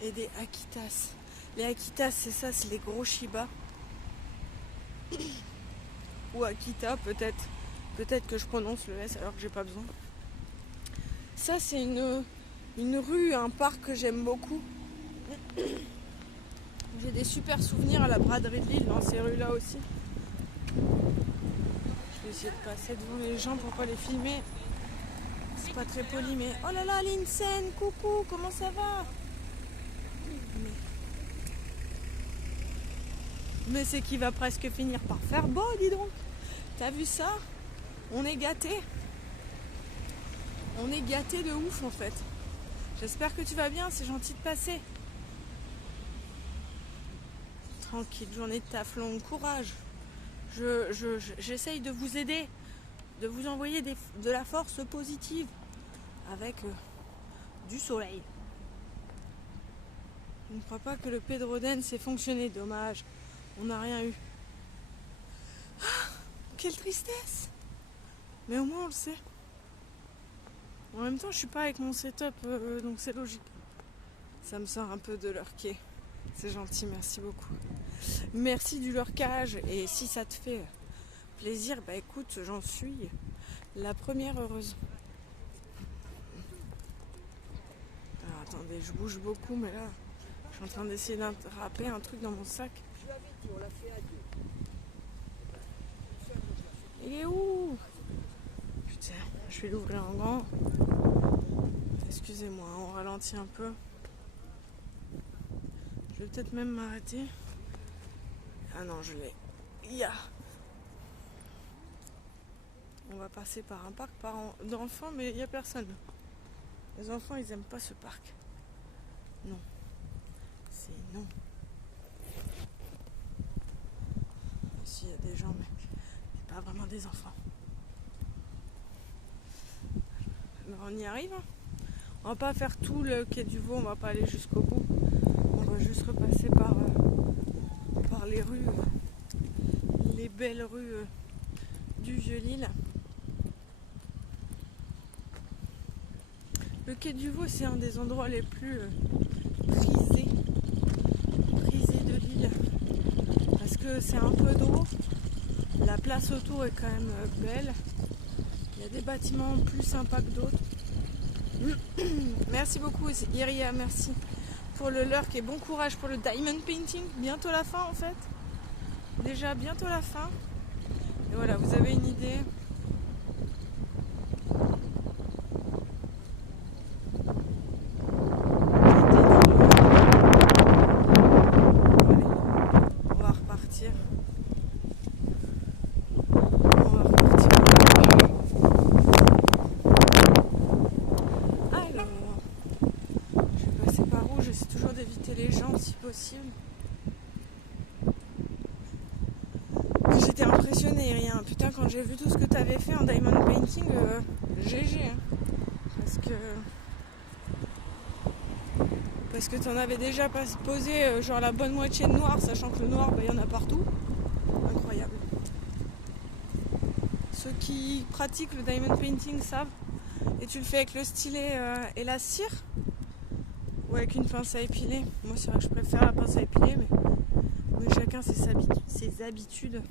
Et des Akitas. Les Akitas, c'est ça, c'est les gros Shiba. Ou Akita, peut-être. Peut-être que je prononce le S alors que j'ai pas besoin. Ça, c'est une rue, un parc que j'aime beaucoup. J'ai des super souvenirs à la braderie de Lille dans ces rues-là aussi. Je vais essayer de passer devant les gens pour pas les filmer. C'est pas très poli, mais... Oh là là, Linsen, coucou, comment ça va? Mais c'est qu'il va presque finir par faire beau, dis donc. T'as vu ça? On est gâtés. On est gâtés de ouf en fait. J'espère que tu vas bien, c'est gentil de passer. Tranquille, journée de taf longue, courage. J'essaye de vous aider, de vous envoyer de la force positive avec du soleil. Je ne crois pas que le Pedro Dance ait fonctionné, dommage. On n'a rien eu. Ah, quelle tristesse! Mais au moins on le sait. En même temps, je suis pas avec mon setup, donc c'est logique. Ça me sort un peu de lurker. C'est gentil, merci beaucoup. Merci du lurkage. Et si ça te fait plaisir, bah écoute, j'en suis la première heureuse. Alors attendez, je bouge beaucoup, mais là, je suis en train d'essayer d'attraper un truc dans mon sac. Il est où? Putain, je vais l'ouvrir en grand. Excusez-moi, on ralentit un peu. Je vais peut-être même m'arrêter. Ah non, je l'ai. Yeah. On va passer par un parc d'enfants, mais il n'y a personne. Les enfants, ils n'aiment pas ce parc. Non. C'est non. Ici, il y a des gens, mais c'est pas vraiment des enfants. Alors, on y arrive. On va pas faire tout le quai du Vau, on va pas aller jusqu'au bout. On va juste repasser par les rues, les belles rues du Vieux-Lille. Le quai du Vau, c'est un des endroits les plus prisés de l'île. Parce que c'est un peu d'eau. La place autour est quand même belle. Il y a des bâtiments plus sympas que d'autres. Merci beaucoup Iria, merci pour le lurk et bon courage pour le diamond painting. Bientôt la fin en fait. Déjà bientôt la fin. Et voilà, vous avez une idée. Les gens si possible. J'étais impressionnée, rien. Putain, quand j'ai vu tout ce que t'avais fait en diamond painting, GG. Hein. Parce que t'en avais déjà posé genre la bonne moitié de noir, sachant que le noir, il y en a partout. Incroyable. Ceux qui pratiquent le diamond painting savent. Et tu le fais avec le stylet et la cire. Ou avec une pince à épiler. Moi c'est vrai que je préfère la pince à épiler, mais chacun ses habitudes.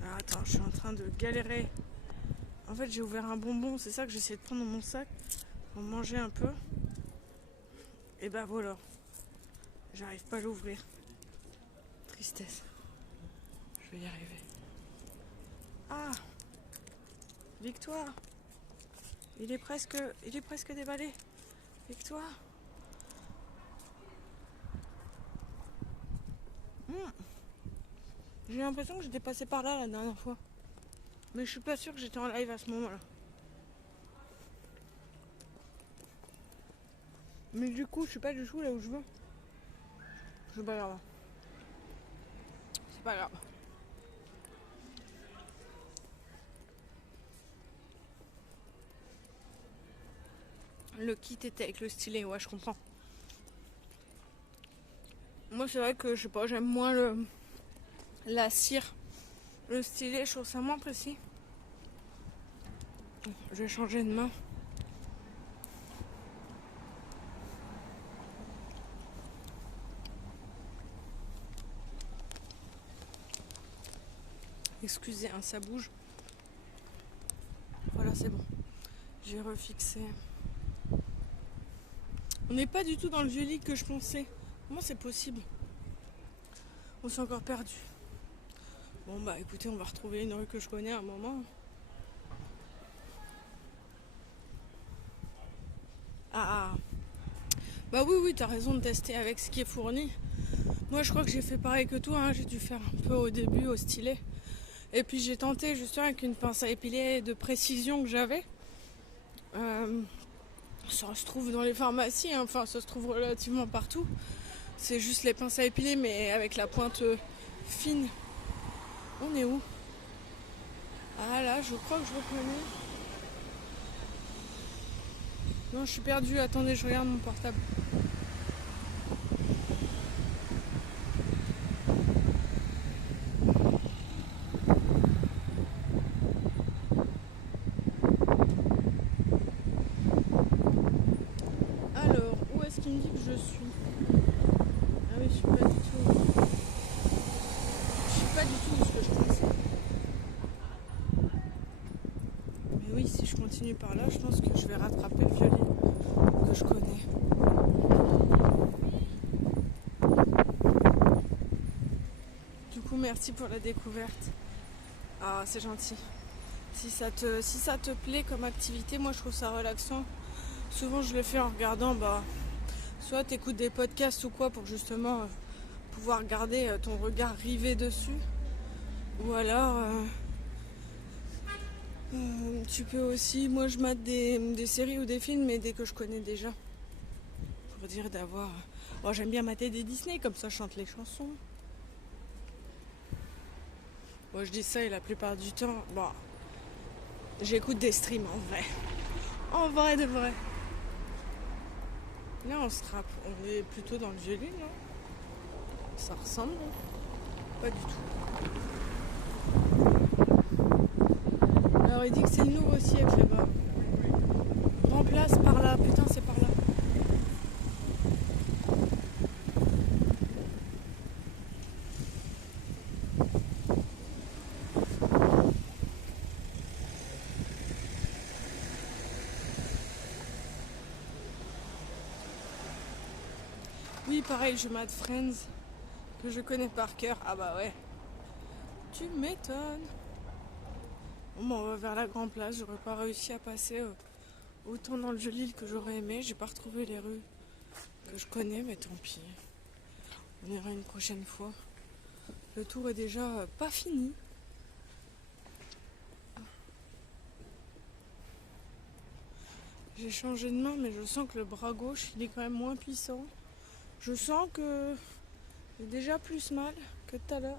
Alors attends, je suis en train de galérer. En fait j'ai ouvert un bonbon, c'est ça que j'essaie de prendre dans mon sac pour manger un peu. Et bah voilà, j'arrive pas à l'ouvrir. Tristesse. Je vais y arriver. Ah, victoire. Il est presque déballé. Victoire. J'ai l'impression que j'étais passé par là la dernière fois. Mais je suis pas sûre que j'étais en live à ce moment-là. Mais du coup, je suis pas du tout là où je veux. C'est pas grave. C'est pas grave. Le kit était avec le stylet, ouais, je comprends. Moi, c'est vrai que je sais pas, j'aime moins la cire. Le stylet, je trouve ça moins précis. Je vais changer de main. Excusez, hein, ça bouge. Voilà, c'est bon. J'ai refixé. On n'est pas du tout dans le vieux lit que je pensais. Comment c'est possible? On s'est encore perdu. Bon bah écoutez, on va retrouver une rue que je connais à un moment. Ah. Bah oui, t'as raison de tester avec ce qui est fourni. Moi je crois que j'ai fait pareil que toi, hein. J'ai dû faire un peu au début au stylet. Et puis j'ai tenté justement avec une pince à épiler de précision que j'avais. Ça se trouve dans les pharmacies, hein. Enfin ça se trouve relativement partout. C'est juste les pinces à épiler mais avec la pointe fine. On est où? Ah là, je crois que je reconnais. Non, je suis perdue. Attendez, je regarde mon portable. Alors, où est-ce qu'il me dit que je suis? Ah oui, je suis pas du tout. Je suis pas du tout où ce que je pensais. Mais oui, si je continue par là, je pense que je vais rattraper le vieux lit que je connais. Du coup, merci pour la découverte. Ah, c'est gentil. Si ça te plaît comme activité, moi je trouve ça relaxant. Souvent je le fais en regardant, soit t'écoutes des podcasts ou quoi pour justement pouvoir garder ton regard rivé dessus. Ou alors tu peux aussi, moi je mate des séries ou des films mais dès que je connais déjà. Pour dire d'avoir... Bon, j'aime bien mater des Disney, comme ça je chante les chansons. Bon, je dis ça et la plupart du temps, j'écoute des streams en vrai. En vrai de vrai. Là on est plutôt dans le vieux lit, non? Ça ressemble, non? Pas du tout. Alors Alors il dit que c'est le nouveau siècle là-bas. Remplace par là, putain c'est par là. Oui pareil je mate Friends que je connais par cœur. Ah bah ouais. Tu m'étonnes. Bon, on va vers la Grand Place. J'aurais pas réussi à passer autant dans le joli île que j'aurais aimé. J'ai pas retrouvé les rues que je connais, mais tant pis. On ira une prochaine fois. Le tour est déjà pas fini. J'ai changé de main, mais je sens que le bras gauche, il est quand même moins puissant. Je sens que j'ai déjà plus mal que tout à l'heure.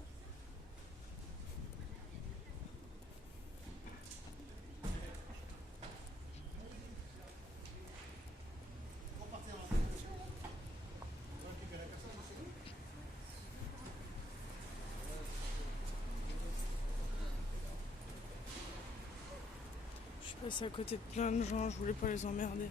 Je suis passée à côté de plein de gens, je voulais pas les emmerder.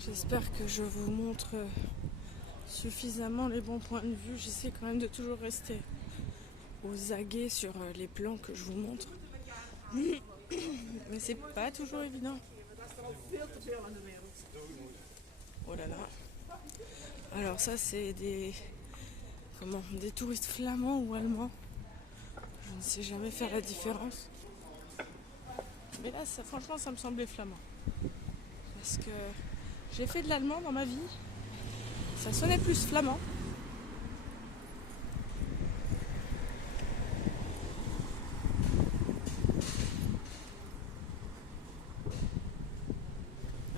J'espère que je vous montre suffisamment les bons points de vue. J'essaie quand même de toujours rester aux aguets sur les plans que je vous montre. Mais c'est pas toujours évident. Oh là là. Alors ça c'est des touristes flamands ou allemands. Je ne sais jamais faire la différence. Mais là franchement ça me semblait flamand. Parce que j'ai fait de l'allemand dans ma vie. Ça sonnait plus flamand.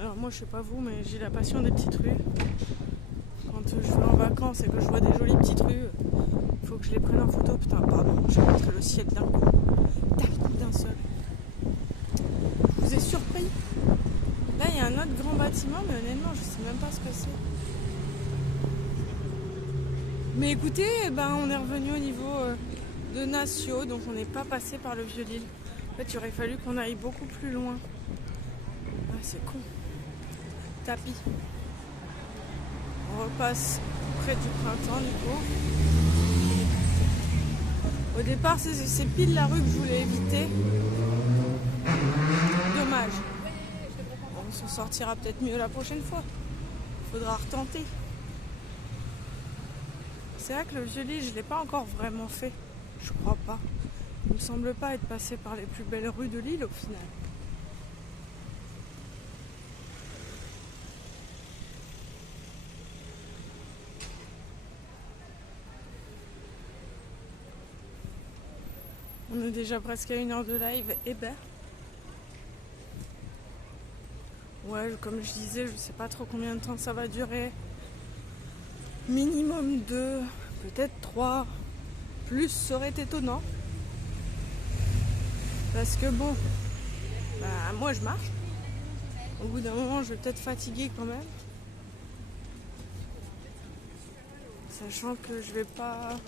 Alors moi je sais pas vous, mais j'ai la passion des petites rues. Quand je vais en vacances et que je vois des jolies petites rues, il faut que je les prenne en photo. Putain pardon, j'ai montré le ciel d'un coup d'un seul. Je vous ai surpris. Là il y a un autre grand bâtiment, mais honnêtement je sais même pas ce que c'est. Mais écoutez, on est revenu au niveau de Nacio, donc on n'est pas passé par le Vieux-Lille. En fait, il aurait fallu qu'on aille beaucoup plus loin. Ah, c'est con. Tapis. On repasse près du printemps, du coup. Au départ, c'est pile la rue que je voulais éviter. Dommage. On s'en sortira peut-être mieux la prochaine fois. Faudra retenter. C'est vrai que le Vieux-Lille, je ne l'ai pas encore vraiment fait. Je crois pas. Il me semble pas être passé par les plus belles rues de l'île au final. On est déjà presque à 1 heure de live. Et ouais, comme je disais, je sais pas trop combien de temps ça va durer. Minimum 2, peut-être 3. Plus serait étonnant. Parce que bon, moi je marche. Au bout d'un moment, je vais peut-être fatiguer quand même. Sachant que je vais pas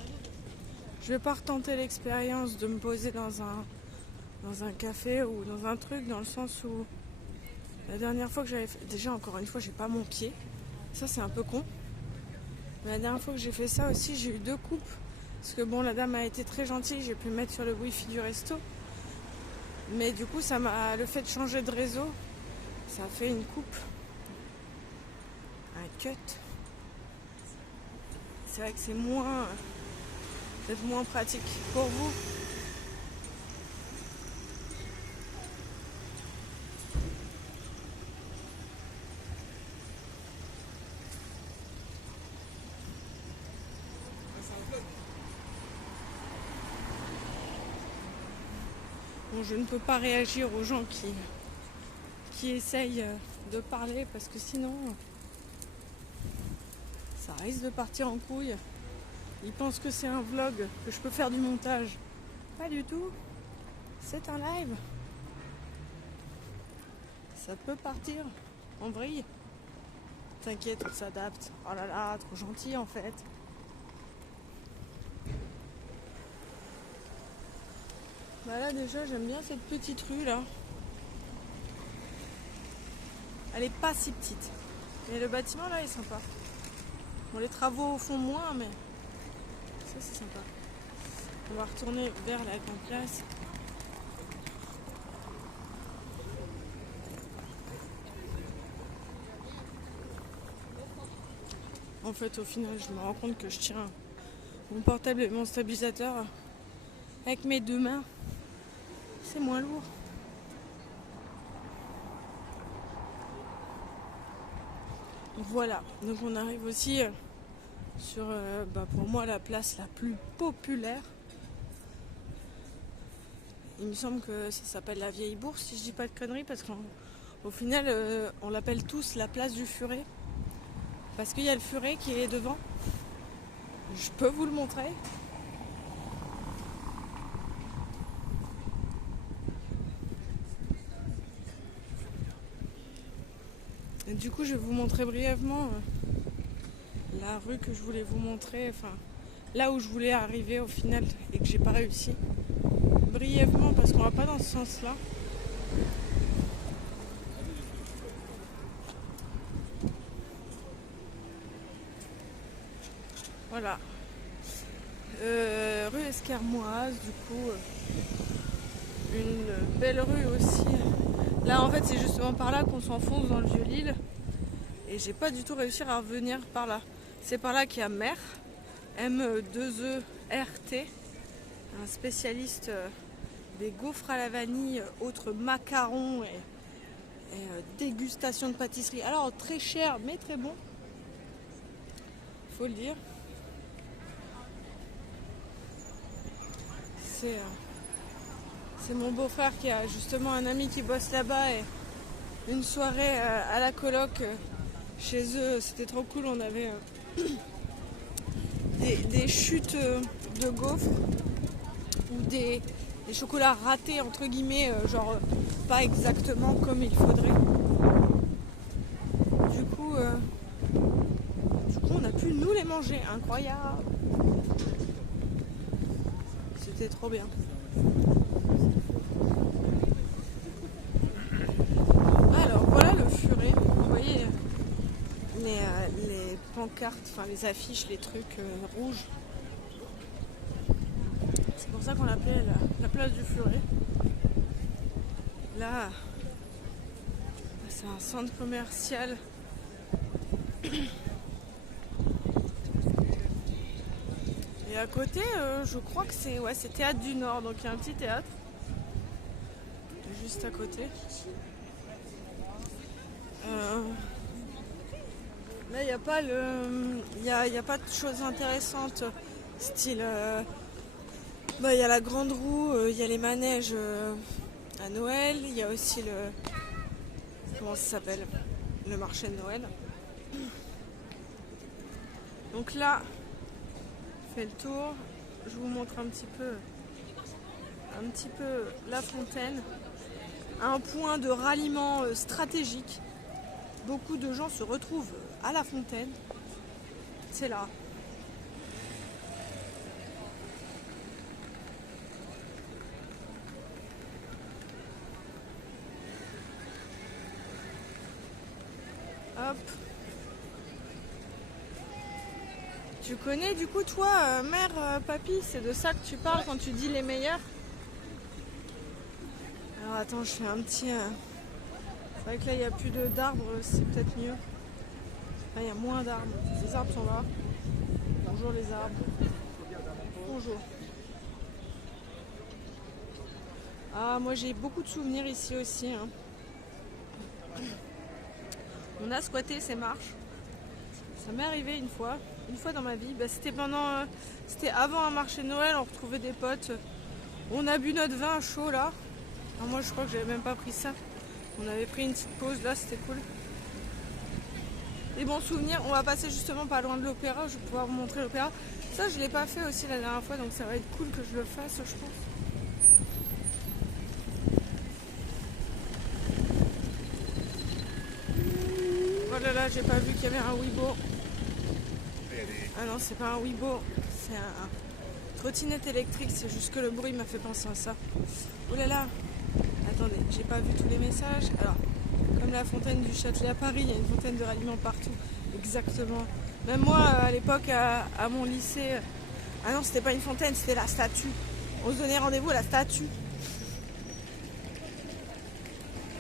retenter l'expérience de me poser dans un café ou dans un truc, dans le sens où la dernière fois que j'avais fait, déjà encore une fois j'ai pas mon pied, ça c'est un peu con, mais la dernière fois que j'ai fait ça aussi j'ai eu 2 coupes, parce que bon la dame a été très gentille, j'ai pu me mettre sur le wifi du resto, mais du coup le fait de changer de réseau, ça a fait une coupe, un cut. C'est vrai que c'est peut-être moins pratique pour vous. Bon, je ne peux pas réagir aux gens qui essayent de parler parce que sinon ça risque de partir en couille. Ils pensent que c'est un vlog, que je peux faire du montage. Pas du tout. C'est un live. Ça peut partir en vrille. T'inquiète, on s'adapte. Oh là là, trop gentil en fait. Bah là déjà j'aime bien cette petite rue là. Elle est pas si petite. Mais le bâtiment là est sympa. Bon, les travaux font moins, mais ça c'est sympa. On va retourner vers la grande place. En fait, au final, je me rends compte que je tiens mon portable et mon stabilisateur avec mes deux mains. C'est moins lourd. Voilà, donc on arrive aussi sur, pour moi, la place la plus populaire. Il me semble que ça s'appelle la Vieille Bourse, si je dis pas de conneries, parce qu'au final, on l'appelle tous la place du Furet. Parce qu'il y a le Furet qui est devant. Je peux vous le montrer. Et du coup, je vais vous montrer brièvement la rue que je voulais vous montrer, enfin là où je voulais arriver au final et que j'ai pas réussi. Brièvement, parce qu'on va pas dans ce sens-là. Voilà. Rue Esquermoise, du coup, une belle rue aussi. Là, en fait, c'est justement par là qu'on s'enfonce dans le Vieux-Lille. Et j'ai pas du tout réussi à revenir par là. C'est par là qu'il y a Mer, M2ERT, un spécialiste des gaufres à la vanille, autres macarons et dégustation de pâtisserie. Alors, très cher, mais très bon. Faut le dire. C'est mon beau-frère qui a justement un ami qui bosse là-bas et une soirée à la coloc chez eux, c'était trop cool. On avait des chutes de gaufres ou des chocolats ratés entre guillemets, genre pas exactement comme il faudrait. Du coup on a pu nous les manger, incroyable. C'était trop bien. Alors voilà le Furet, vous voyez les pancartes, enfin les affiches, les trucs rouges. C'est pour ça qu'on l'appelait la place du Furet. Là, c'est un centre commercial. Et à côté, je crois que c'est Théâtre du Nord, donc il y a un petit théâtre juste à côté. Là, il n'y a pas il y a pas de choses intéressantes, style. Il y a la grande roue, il y a les manèges à Noël, il y a aussi comment ça s'appelle, le marché de Noël. Donc là, je fais le tour, je vous montre un petit peu la fontaine, un point de ralliement stratégique. Beaucoup de gens se retrouvent à la fontaine. C'est là. Hop. Tu connais du coup toi, mère, papy, c'est de ça que tu parles quand tu dis les meilleurs? Alors attends, je fais un petit... C'est vrai que là il n'y a plus d'arbres, c'est peut-être mieux. Là il y a moins d'arbres, les arbres sont là. Bonjour les arbres. Bonjour. Ah, moi j'ai beaucoup de souvenirs ici aussi. Hein. On a squatté ces marches. Ça m'est arrivé une fois dans ma vie. C'était avant un marché de Noël, on retrouvait des potes. On a bu notre vin chaud là. Alors moi je crois que j'avais même pas pris ça. On avait pris une petite pause là, c'était cool. Des bons souvenirs. On va passer justement pas loin de l'opéra. Je vais pouvoir vous montrer l'opéra. Ça je l'ai pas fait aussi la dernière fois, donc ça va être cool que je le fasse, je pense. là j'ai pas vu qu'il y avait un Weebo. Ah non, c'est pas un Weebo, c'est un trottinette électrique, c'est juste que le bruit m'a fait penser à ça. Oh là là, attendez, j'ai pas vu tous les messages. Alors, comme la fontaine du Châtelet à Paris, il y a une fontaine de ralliement partout. Exactement. Même moi, à l'époque, à mon lycée, ah non, c'était pas une fontaine, c'était la statue. On se donnait rendez-vous à la statue.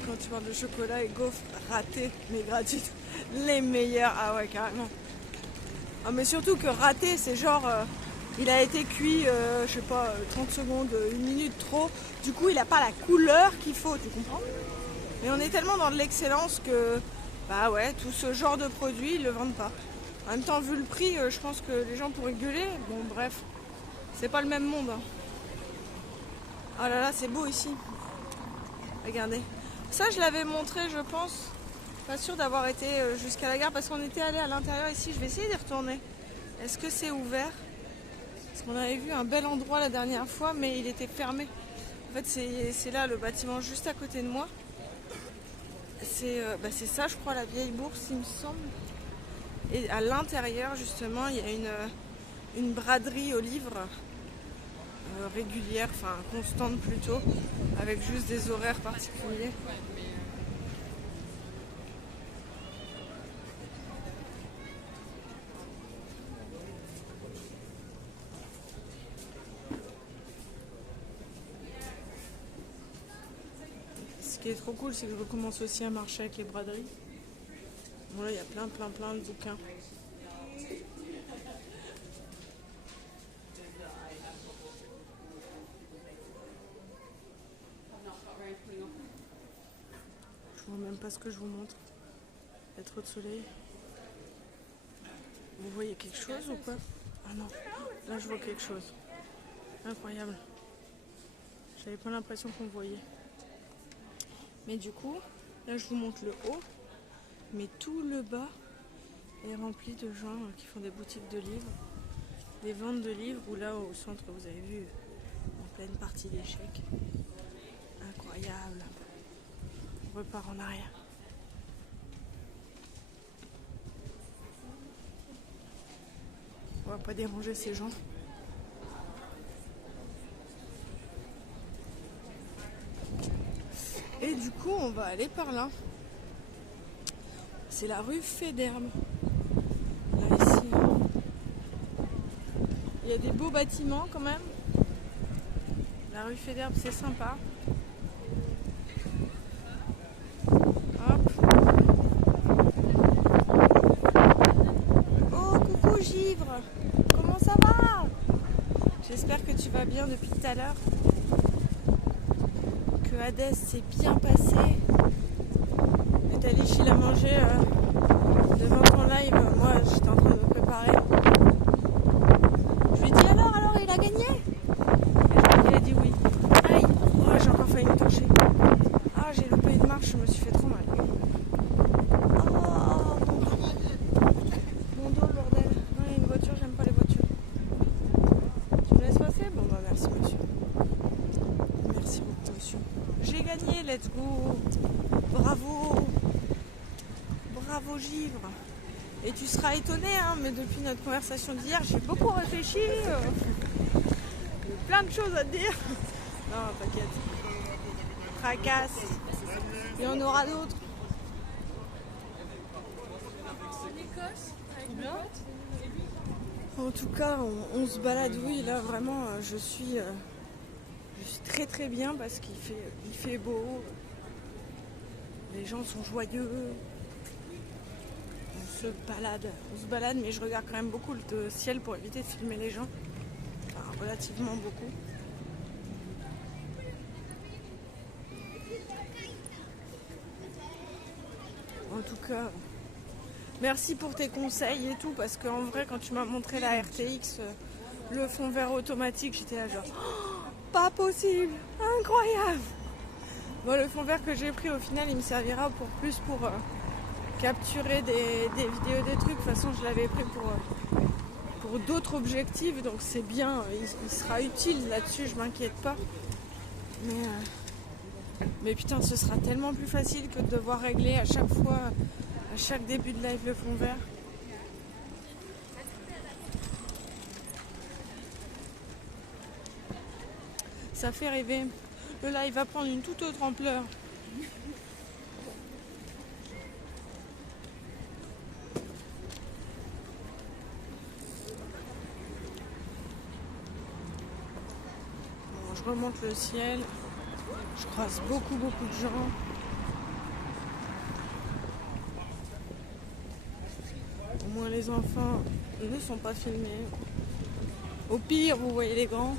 Quand tu parles de chocolat et gaufres, ratés, mais gratuites, les meilleurs. Ah ouais, carrément. Ah, mais surtout que raté, c'est genre, il a été cuit, je sais pas, 30 secondes, une minute trop. Du coup, il a pas la couleur qu'il faut, tu comprends? Mais on est tellement dans de l'excellence que, bah ouais, tout ce genre de produits, ils le vendent pas. En même temps, vu le prix, je pense que les gens pourraient gueuler. Bon, bref, c'est pas le même monde. Hein. Oh là là, c'est beau ici. Regardez. Ça, je l'avais montré, je pense. Pas sûr d'avoir été jusqu'à la gare parce qu'on était allé à l'intérieur ici. Je vais essayer d'y retourner. Est-ce que c'est ouvert? Parce qu'on avait vu un bel endroit la dernière fois, mais il était fermé. En fait, c'est là le bâtiment juste à côté de moi. C'est ça, je crois, la vieille bourse, il me semble. Et à l'intérieur, justement, il y a une braderie aux livres régulière, enfin constante plutôt, avec juste des horaires particuliers. Ce qui est trop cool, c'est que je recommence aussi à marcher avec les braderies. Bon là, il y a plein de bouquins. Je vois même pas ce que je vous montre. Il y a trop de soleil. Vous voyez quelque chose ou pas? Ah non, là je vois quelque chose. Incroyable. J'avais pas l'impression qu'on voyait. Mais du coup, là je vous montre le haut. Mais tout le bas est rempli de gens qui font des boutiques de livres. Des ventes de livres où là au centre vous avez vu en pleine partie d'échecs. Incroyable. On repart en arrière. On va pas déranger ces gens. Et du coup on va aller par là. C'est la rue Féderbe. Là ici. Il y a des beaux bâtiments quand même. La rue Féderbe c'est sympa. Hop. Oh coucou Givre. Comment ça va? J'espère que tu vas bien depuis tout à l'heure. Que Hades s'est bien passé. Et allé chez la manger devant ton live. Moi j'étais en train de me préparer. Je lui ai dit alors il a gagné? Et je crois qu'il a dit oui. Aïe, oh, j'ai encore failli me torcher. Ah j'ai loupé une marche, je me suis fait trop mal. Oh mon dos bordel. Non, il y a une voiture, j'aime pas les voitures. Tu me laisses passer? Bon bah merci monsieur. Merci beaucoup monsieur. J'ai gagné, let's go. Bravo. Bravo Givre. Et tu seras étonné, hein, mais depuis notre conversation d'hier, j'ai beaucoup réfléchi. J'ai plein de choses à te dire. Non, t'inquiète. Tracasse. Il y en aura d'autres. En tout cas, on se balade, oui, là vraiment, je suis très très bien parce qu'il fait beau. Les gens sont joyeux. On se balade, mais je regarde quand même beaucoup le ciel pour éviter de filmer les gens. Enfin, relativement beaucoup. En tout cas, merci pour tes conseils et tout, parce qu'en vrai, quand tu m'as montré la RTX, le fond vert automatique, j'étais là genre, oh, pas possible, incroyable. Bon, le fond vert que j'ai pris, au final, il me servira pour capturer des vidéos, des trucs. De toute façon, je l'avais pris pour d'autres objectifs, donc c'est bien, il sera utile là-dessus, je m'inquiète pas. Mais putain, ce sera tellement plus facile que de devoir régler à chaque fois À chaque début de live, le fond vert. Ça fait rêver. Le live va prendre une toute autre ampleur. Bon, je remonte le ciel. Je croise beaucoup de gens. Au moins les enfants ne sont pas filmés. Au pire, vous voyez les grands.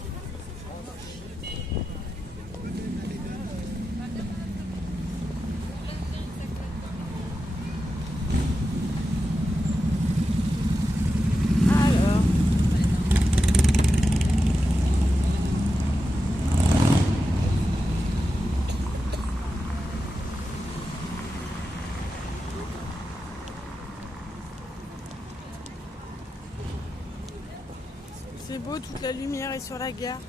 Alors, c'est beau, toute la lumière est sur la gare.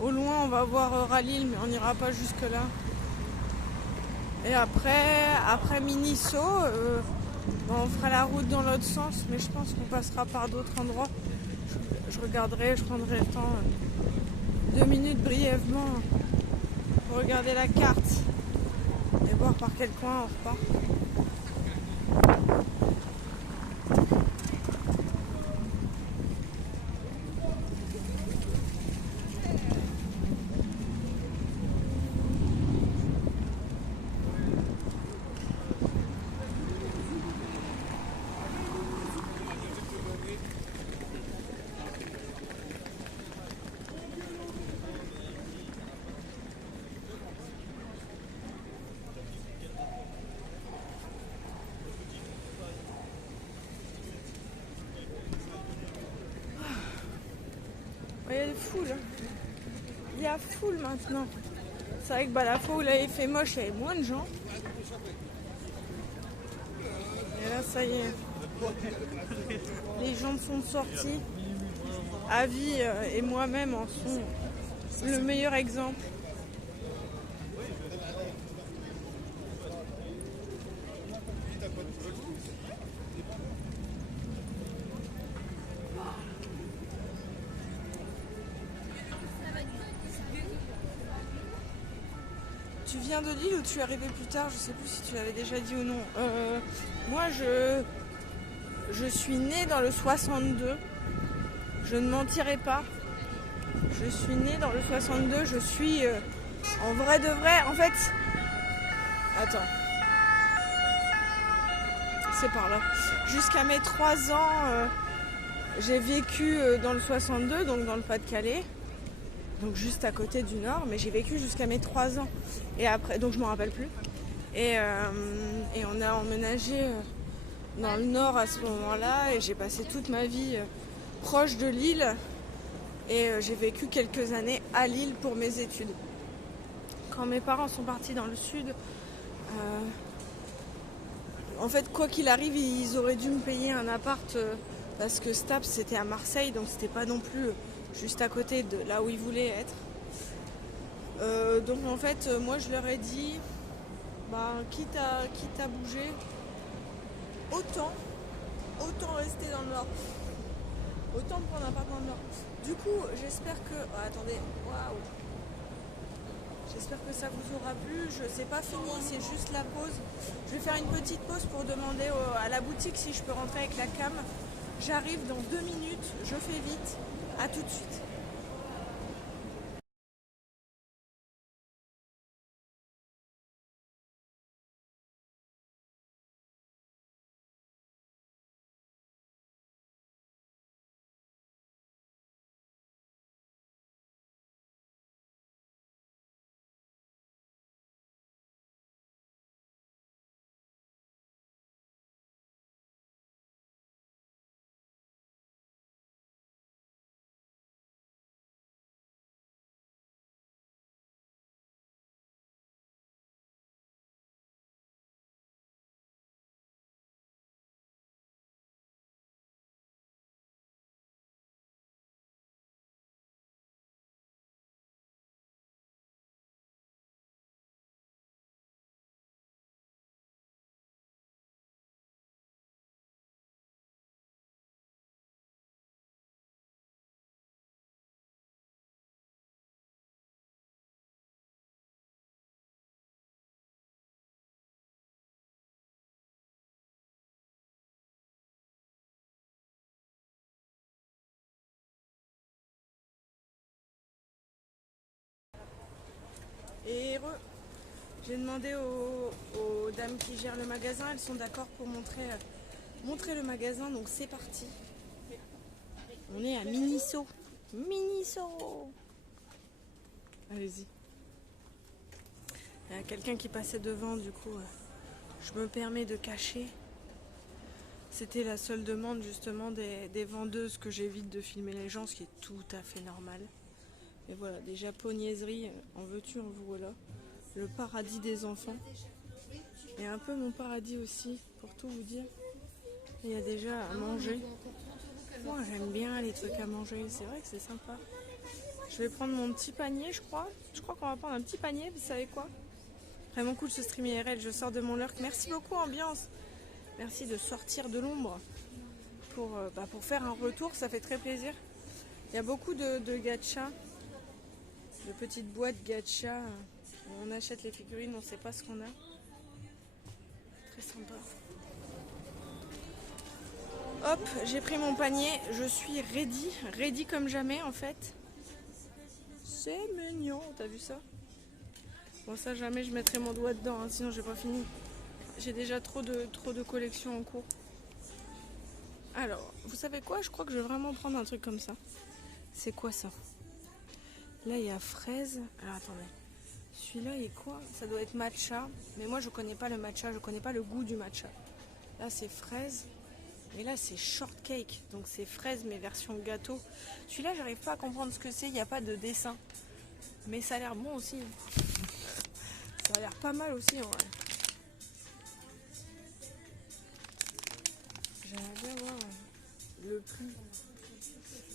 Au loin, on va voir Ralil, mais on n'ira pas jusque là. Et après Miniso, on fera la route dans l'autre sens, mais je pense qu'on passera par d'autres endroits. Je regarderai, je prendrai le temps, 2 minutes brièvement, pour regarder la carte et voir par quel coin on repart. Il y a des foules. Il y a foule maintenant. C'est vrai que la fois où il avait fait moche, il y avait moins de gens. Et là, ça y est. Les gens sont sortis. Avi et moi-même en sont le meilleur exemple. Tu viens de Lille ou tu es arrivé plus tard? Je sais plus si tu l'avais déjà dit ou non. Moi, je suis née dans le 62. Je ne mentirai pas. Je suis née dans le 62. Je suis en vrai de vrai. En fait, attends. C'est par là. Jusqu'à mes 3 ans, j'ai vécu dans le 62, donc dans le Pas-de-Calais. Donc juste à côté du Nord, mais j'ai vécu jusqu'à mes 3 ans. Et après, donc je m'en rappelle plus. Et on a emménagé dans le Nord à ce moment-là, et j'ai passé toute ma vie proche de Lille. Et j'ai vécu quelques années à Lille pour mes études. Quand mes parents sont partis dans le Sud, en fait, quoi qu'il arrive, ils auraient dû me payer un appart parce que Staps c'était à Marseille, donc c'était pas non plus juste à côté de là où ils voulaient être. Donc en fait, moi je leur ai dit, quitte à bouger, autant rester dans le Nord. Autant prendre un appart dans le Nord. Du coup, j'espère que... Oh, attendez, waouh. J'espère que ça vous aura plu. C'est pas fini, c'est juste la pause. Je vais faire une petite pause pour demander à la boutique si je peux rentrer avec la cam. J'arrive dans 2 minutes, je fais vite. À tout de suite. poussiéreux. J'ai demandé aux dames qui gèrent le magasin, elles sont d'accord pour montrer le magasin, donc c'est parti. On est à Miniso. Miniso. Allez-y. Il y a quelqu'un qui passait devant, du coup, je me permets de cacher. C'était la seule demande justement des vendeuses que j'évite de filmer les gens, ce qui est tout à fait normal. Et voilà, des japonaiseries, en veux-tu, en voilà. Le paradis des enfants. Et un peu mon paradis aussi, pour tout vous dire. Il y a déjà à manger. Moi j'aime bien les trucs à manger, c'est vrai que c'est sympa. Je vais prendre mon petit panier, je crois. Je crois qu'on va prendre un petit panier, vous savez quoi? Vraiment cool ce stream IRL, je sors de mon lurk. Merci beaucoup ambiance. Merci de sortir de l'ombre pour faire un retour, ça fait très plaisir. Il y a beaucoup de gacha, de petites boîtes gacha. On achète les figurines, on ne sait pas ce qu'on a. Très sympa. Hop, j'ai pris mon panier, je suis ready comme jamais en fait. C'est mignon, t'as vu ça? Bon ça jamais je mettrai mon doigt dedans, hein, sinon j'ai pas fini. J'ai déjà trop de collections en cours. Alors, vous savez quoi? Je crois que je vais vraiment prendre un truc comme ça. C'est quoi ça? Là il y a fraise. Alors attendez. Celui-là il est quoi? Ça doit être matcha. Mais moi je connais pas le matcha, je connais pas le goût du matcha. Là c'est fraise. Et là c'est shortcake. Donc c'est fraise mais version gâteau. Celui-là j'arrive pas à comprendre ce que c'est, il n'y a pas de dessin. Mais ça a l'air bon aussi. Ça a l'air pas mal aussi en vrai. J'aimerais bien voir le prix.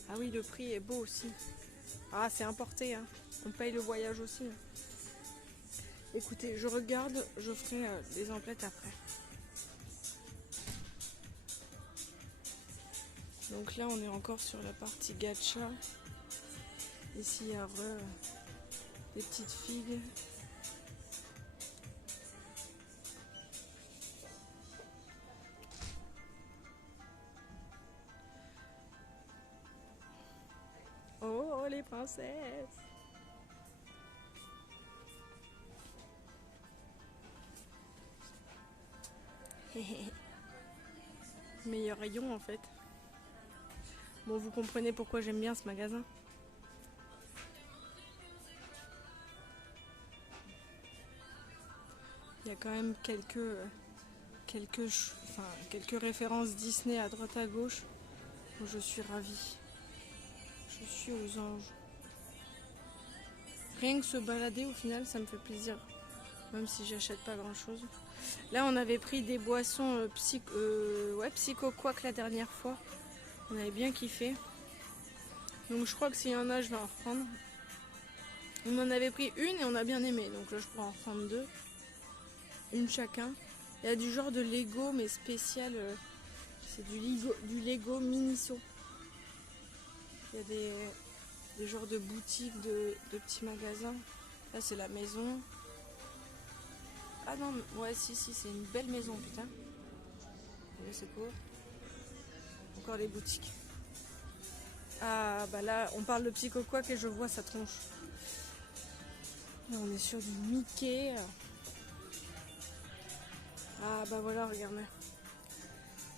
Ah oui, le prix est beau aussi. Ah, c'est importé, hein. On paye le voyage aussi. Écoutez, je regarde, je ferai des emplettes après. Donc là, on est encore sur la partie gacha. Ici, il y a des petites figues. Oh, les princesses! Meilleur rayon en fait. Bon, vous comprenez pourquoi j'aime bien ce magasin. Il y a quand même quelques références Disney à droite à gauche. Où je suis ravie. Je suis aux anges. Rien que se balader au final, ça me fait plaisir. Même si j'achète pas grand chose. Là, on avait pris des boissons Psycho Quack la dernière fois. On avait bien kiffé. Donc je crois que s'il y en a, je vais en reprendre. On en avait pris une et on a bien aimé. Donc là, je pourrais en reprendre deux. Une chacun. Il y a du genre de Lego, mais spécial. C'est du Lego Miniso. Il y a des genres de boutiques, de petits magasins. Là, c'est la maison. Ah non, ouais, si, c'est une belle maison, putain. Là, c'est quoi? Encore les boutiques. Ah, bah là, on parle de Psycho Quack et je vois sa tronche. Là, on est sur du Mickey. Ah, bah voilà, regardez.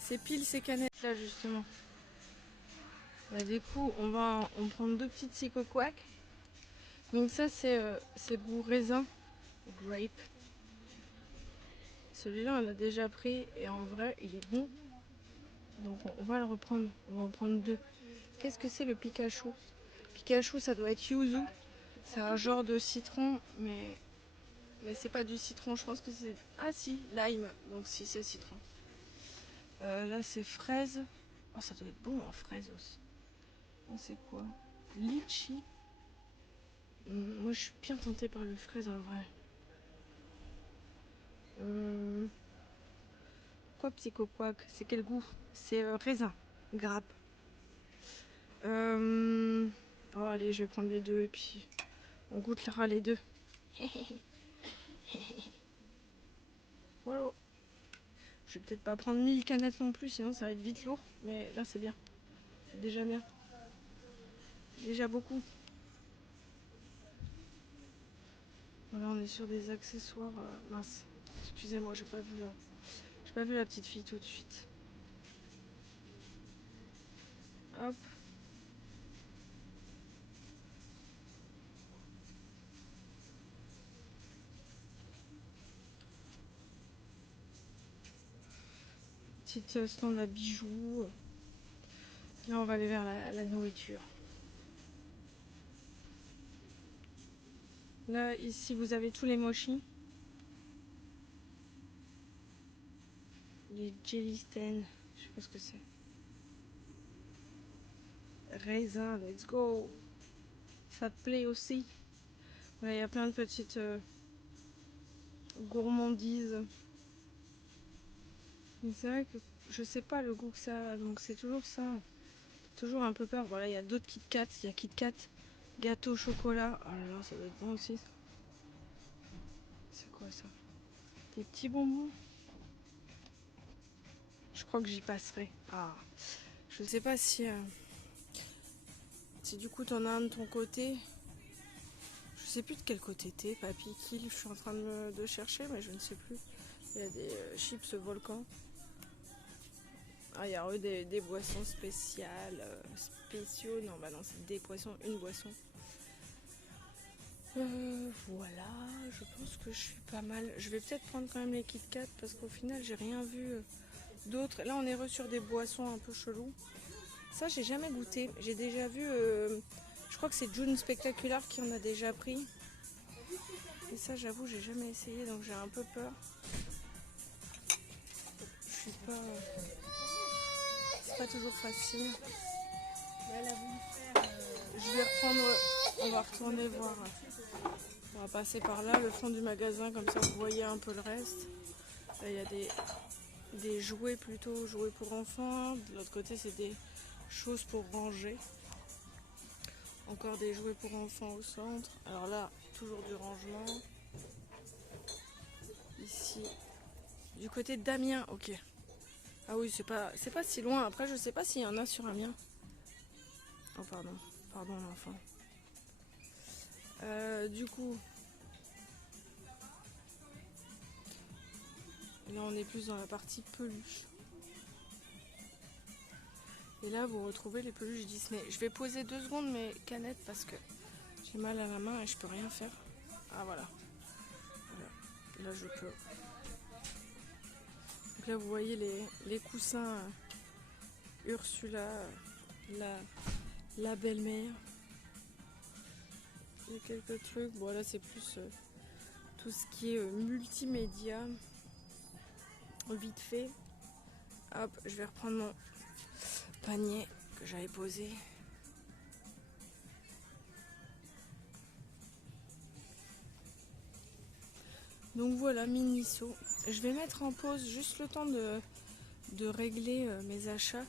C'est pile ces canettes là, justement. Bah, du coup, on prend deux petites Psycho Quack. Donc, ça, c'est goût raisin. Grape. Celui-là, on l'a déjà pris et en vrai, il est bon. Donc, on va le reprendre. On va en prendre deux. Qu'est-ce que c'est le Pikachu? Pikachu, ça doit être yuzu. C'est un genre de citron, mais c'est pas du citron. Je pense que c'est. Ah si, lime. Donc si, c'est citron. Là, c'est fraise. Oh, ça doit être bon en fraise aussi. C'est quoi? Litchi. Moi, je suis bien tentée par le fraise en vrai. Quoi, Psycho Quack? C'est quel goût? C'est raisin. Grappe. Oh, allez, je vais prendre les deux et puis on goûtera les deux. Voilà. Je vais peut-être pas prendre 1000 canettes non plus, sinon ça va être vite lourd. Mais là, c'est bien. C'est déjà bien. Déjà beaucoup. Voilà, on est sur des accessoires. Mince, excusez-moi, j'ai pas vu la petite fille tout de suite. Hop. Petite stand à bijoux. Là, on va aller vers la nourriture. Là, ici, vous avez tous les mochis. Les jelly stands. Je sais pas ce que c'est. Raisin, let's go. Ça te plaît aussi? Il y a plein de petites gourmandises. Mais c'est vrai que je sais pas le goût que ça a, donc c'est toujours ça. Toujours un peu peur. Voilà, il y a d'autres Kit Kat. Il y a Kit Kat, gâteau au chocolat. Oh là là, ça doit être bon aussi. C'est quoi ça? Des petits bonbons. Je crois que j'y passerai. Ah, je sais pas si du coup t'en as un de ton côté. Je sais plus de quel côté t'es, Papy Kill. Je suis en train de chercher, mais je ne sais plus. Il y a des chips volcan. Ah, il y a des boissons spéciales, spéciaux. Non, bah non, c'est des boissons, une boisson. Voilà, je pense que je suis pas mal. Je vais peut-être prendre quand même les Kit Kat parce qu'au final, j'ai rien vu d'autre. Là, on est sur des boissons un peu chelous. Ça, j'ai jamais goûté. J'ai déjà vu, je crois que c'est June Spectacular qui en a déjà pris. Et ça, j'avoue, j'ai jamais essayé, donc j'ai un peu peur. Je suis pas. C'est pas toujours facile. Je vais reprendre. On va retourner voir. On va passer par là, le fond du magasin, comme ça vous voyez un peu le reste. Là, il y a des jouets plutôt, jouets pour enfants. De l'autre côté, c'est des choses pour ranger. Encore des jouets pour enfants au centre. Alors là, toujours du rangement. Ici, du côté d'Amiens, ok. Ah oui, c'est pas si loin. Après, je sais pas s'il y en a sur Amiens. Oh pardon, pardon l'enfant. Du coup, là on est plus dans la partie peluche. Et là vous retrouvez les peluches Disney. Je vais poser 2 secondes mes canettes parce que j'ai mal à la main et je peux rien faire. Ah voilà. Là je peux. Donc là vous voyez les coussins Ursula, la belle-mère. Il y a quelques trucs. Bon là c'est plus tout ce qui est multimédia. Vite fait. Hop, je vais reprendre mon panier que j'avais posé. Donc voilà, Miniso. Je vais mettre en pause juste le temps de régler mes achats.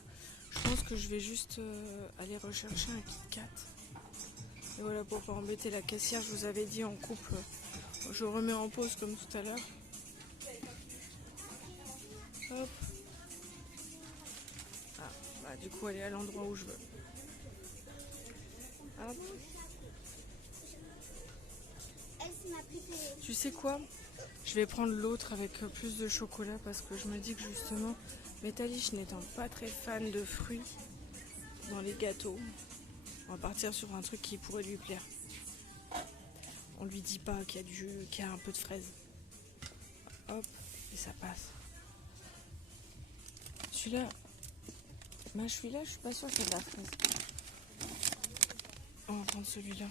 Je pense que je vais juste aller rechercher un Kit Kat. Et voilà, pour pas embêter la caissière, je vous avais dit en couple, je remets en pause comme tout à l'heure. Hop. Ah, bah du coup, elle est à l'endroit où je veux. Hop. Tu sais quoi? Je vais prendre l'autre avec plus de chocolat parce que je me dis que justement, Métaliche n'étant pas très fan de fruits dans les gâteaux, on va partir sur un truc qui pourrait lui plaire. On lui dit pas qu'il y a un peu de fraise. Hop, et ça passe. Celui-là, je suis pas sûre qu'il y ait de la fraise. On va prendre celui-là.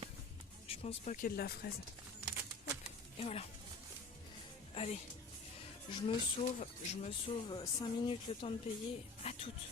Je pense pas qu'il y ait de la fraise. Hop, et voilà. Allez, je me sauve 5 minutes le temps de payer. À toutes.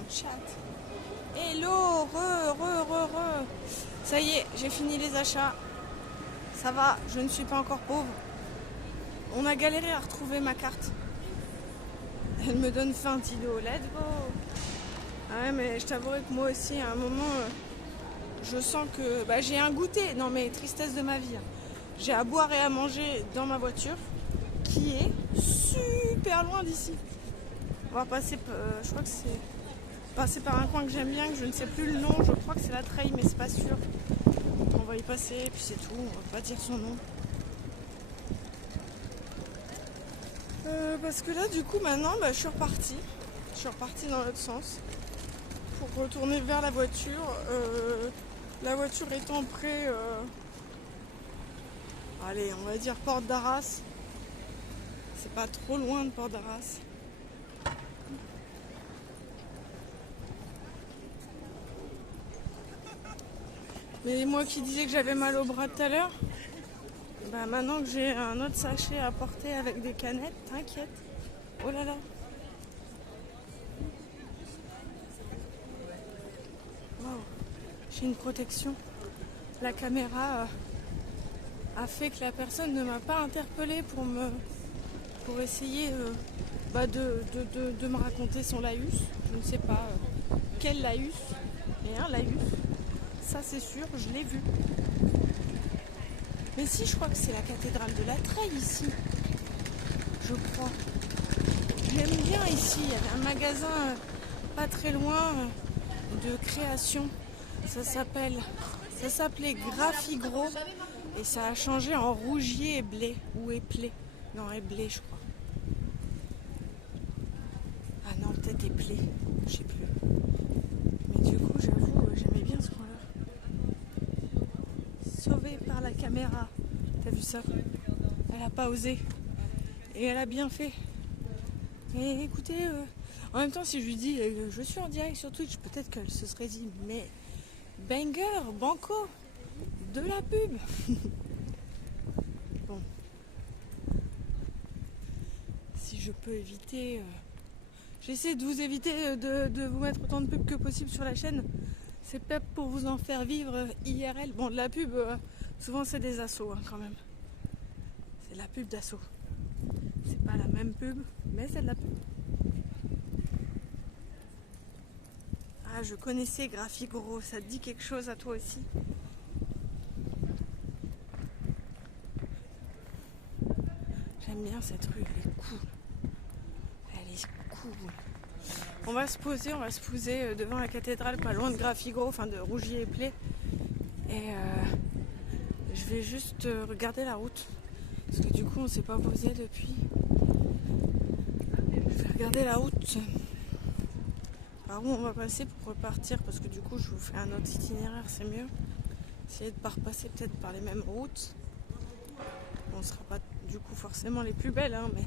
le chat. Hello, re. Ça y est, j'ai fini les achats. Ça va, je ne suis pas encore pauvre. On a galéré à retrouver ma carte. Elle me donne faim, Tilo. Let's go. Ah ouais, mais je t'avouerai que moi aussi, à un moment, je sens que j'ai un goûter. Non, mais tristesse de ma vie. J'ai à boire et à manger dans ma voiture, qui est super loin d'ici. On va passer, je crois que c'est passer par un coin que j'aime bien, que je ne sais plus le nom. Je crois que c'est la Treille, mais c'est pas sûr. On va y passer, et puis c'est tout. On va pas dire son nom. Parce que là, du coup, maintenant, je suis repartie. Je suis repartie dans l'autre sens pour retourner vers la voiture. La voiture étant près, allez, on va dire Porte d'Arras. C'est pas trop loin de Porte d'Arras. Mais moi qui disais que j'avais mal au bras tout à l'heure, maintenant que j'ai un autre sachet à porter avec des canettes, t'inquiète. Oh là là. Wow. J'ai une protection. La caméra a fait que la personne ne m'a pas interpellée pour essayer de me raconter son laïus. Je ne sais pas quel laïus, mais un laïus. Ça c'est sûr, je l'ai vu. Mais si, je crois que c'est la cathédrale de la Treille ici. Je crois. J'aime bien ici. Il y avait un magasin pas très loin de création. Ça s'appelait Graphigro. Et ça a changé en Rougier et Blé. Ou Éplé. Non, Éblé, je crois. Ah non, peut-être Éplé. Je sais plus. Mais du coup, j'avoue, j'aimais bien ce coin-là. Sauvée par la caméra. T'as vu ça? Elle a pas osé. Et elle a bien fait. Mais écoutez, en même temps, si je lui dis je suis en direct sur Twitch, peut-être qu'elle se serait dit mais banger, banco, de la pub. Bon. Si je peux éviter... J'essaie de vous éviter de vous mettre autant de pubs que possible sur la chaîne. C'est peut-être pour vous en faire vivre IRL. Bon, de la pub, souvent c'est des assos quand même. C'est de la pub d'assaut. C'est pas la même pub, mais c'est de la pub. Ah, je connaissais Graphigro, ça te dit quelque chose à toi aussi? J'aime bien cette rue, elle est cool. Elle est cool. On va se poser devant la cathédrale, pas loin de Graphigro, enfin de Rougier-et-Plé. Et je vais juste regarder la route. Parce que du coup, on s'est pas posé depuis. Je vais regarder la route. Par où on va passer pour repartir, parce que du coup, je vous fais un autre itinéraire, c'est mieux. Essayer de ne pas repasser peut-être par les mêmes routes. On ne sera pas du coup forcément les plus belles, mais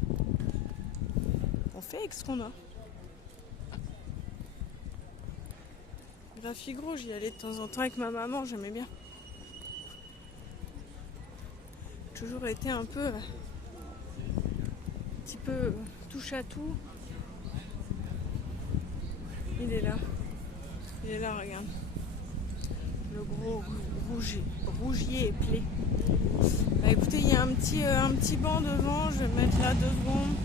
on fait avec ce qu'on a. Graphigro, j'y allais de temps en temps avec ma maman, j'aimais bien. J'ai toujours été un petit peu touche à tout. Il est là, regarde. Le gros Rougier et Plé. Écoutez, il y a un petit banc devant, je vais me mettre là 2 secondes.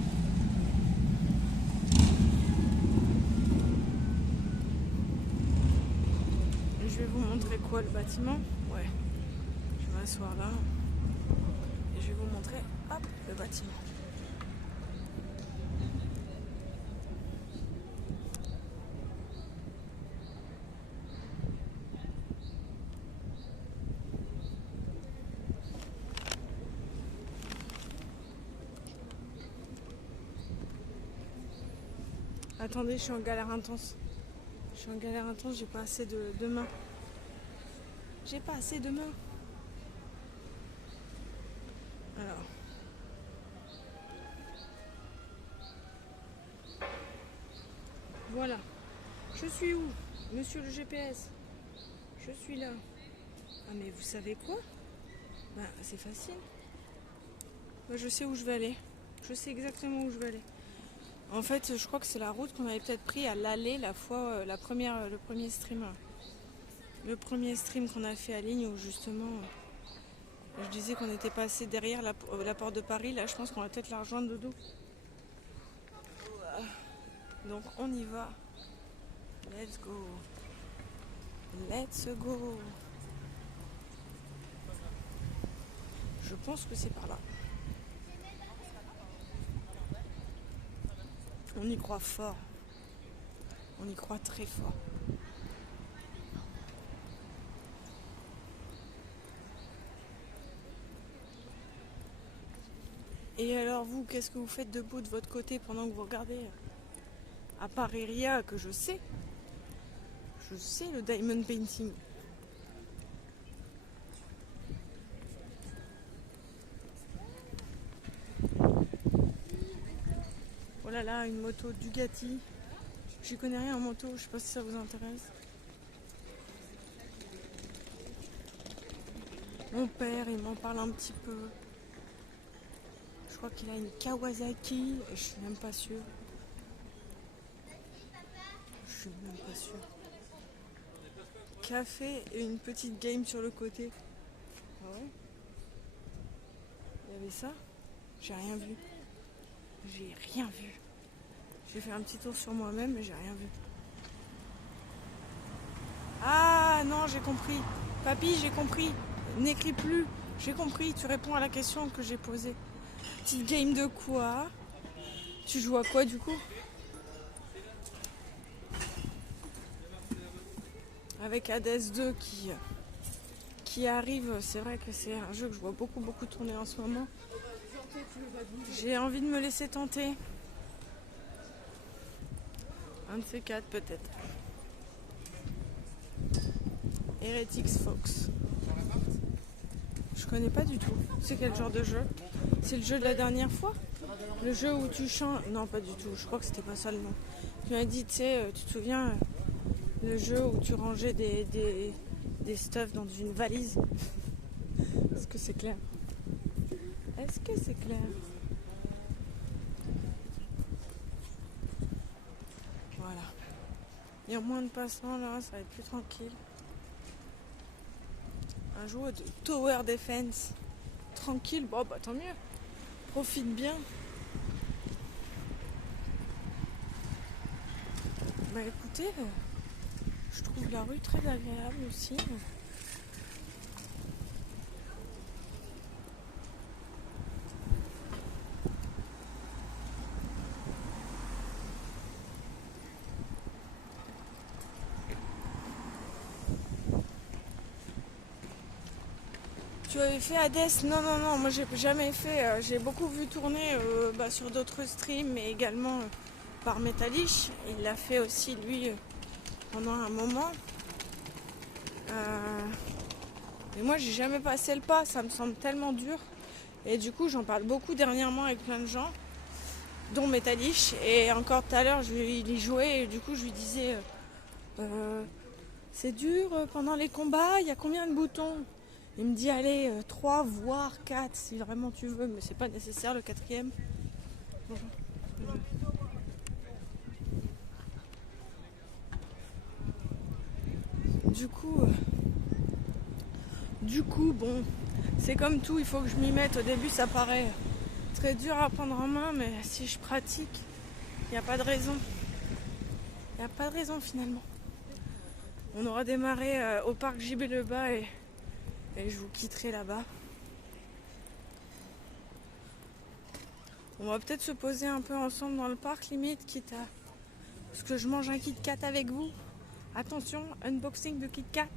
Et je vais vous montrer quoi, le bâtiment? Ouais. Je vais m'asseoir là. Et je vais vous montrer, hop, le bâtiment. Attendez, je suis en galère intense. J'ai pas assez de mains. J'ai pas assez de mains. Alors. Voilà. Je suis où, monsieur le GPS? Je suis là. Ah mais vous savez quoi? C'est facile. Je sais où je vais aller. Je sais exactement où je vais aller. En fait, je crois que c'est la route qu'on avait peut-être pris à l'aller la fois, le premier stream. Le premier stream qu'on a fait à Ligne où justement, je disais qu'on était passé derrière la porte de Paris. Là, je pense qu'on va peut-être la rejoindre de dos. Donc on y va. Let's go. Let's go. Je pense que c'est par là. On y croit fort. On y croit très fort. Et alors vous, qu'est-ce que vous faites debout de votre côté pendant que vous regardez? À part Iria, que je sais le diamond painting. Oh là là, une moto Ducati. J'y connais rien en moto, je sais pas si ça vous intéresse. Mon père, il m'en parle un petit peu. Je crois qu'il a une Kawasaki, et je suis même pas sûre. Je suis même pas sûre. Café et une petite game sur le côté. Ah ouais? Il y avait ça? J'ai rien vu. J'ai rien vu. J'ai fait un petit tour sur moi-même, mais j'ai rien vu. Ah non, j'ai compris. Papy, j'ai compris. N'écris plus. J'ai compris, tu réponds à la question que j'ai posée. Petite game de quoi? Tu joues à quoi du coup? Avec Hades 2 qui arrive, c'est vrai que c'est un jeu que je vois beaucoup tourner en ce moment. J'ai envie de me laisser tenter. Un de ces quatre peut-être. Heretics Fox. Je connais pas du tout. C'est quel genre de jeu? C'est le jeu de la dernière fois? Le jeu où tu chantes? Non, pas du tout. Je crois que c'était pas ça le nom. Tu m'as dit, tu sais, tu te souviens, le jeu où tu rangeais des stuffs dans une valise? Est-ce que c'est clair? Est-ce que c'est clair? Voilà. Il y a moins de passants là, ça va être plus tranquille. Un jeu de Tower Defense. Tranquille, bon bah tant mieux. Profite bien. Bah écoutez, je trouve la rue très agréable aussi. Tu avais fait Hades? Non, non, non, moi j'ai jamais fait. J'ai beaucoup vu tourner sur d'autres streams, mais également par Metalish. Il l'a fait aussi lui pendant un moment. Mais moi j'ai jamais passé le pas, ça me semble tellement dur. Et du coup j'en parle beaucoup dernièrement avec plein de gens, dont Metalish. Et encore tout à l'heure il y jouait et du coup je lui disais c'est dur pendant les combats, il y a combien de boutons? Il me dit allez 3 voire 4 si vraiment tu veux, mais c'est pas nécessaire le quatrième. Bonjour. Du coup, bon, c'est comme tout, il faut que je m'y mette. Au début, ça paraît très dur à prendre en main, mais si je pratique, il n'y a pas de raison. Il n'y a pas de raison finalement. On aura démarré au parc JB Le Bas et je vous quitterai là-bas. On va peut-être se poser un peu ensemble dans le parc, limite, quitte à... Parce que je mange un Kit Kat avec vous. Attention, unboxing de Kit Kat.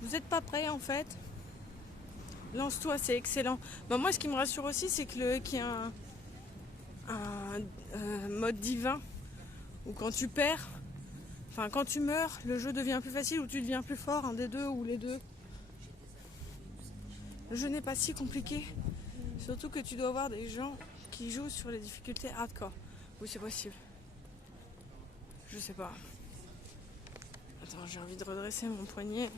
Vous n'êtes pas prêts en fait? Lance-toi, c'est excellent. Bah, moi, ce qui me rassure aussi, c'est qu'il y a un mode divin où quand tu perds, enfin quand tu meurs, le jeu devient plus facile ou tu deviens plus fort, un des deux ou les deux. Le jeu n'est pas si compliqué. Surtout que tu dois avoir des gens qui jouent sur les difficultés hardcore. Oui, c'est possible. Je sais pas. Attends, j'ai envie de redresser mon poignet.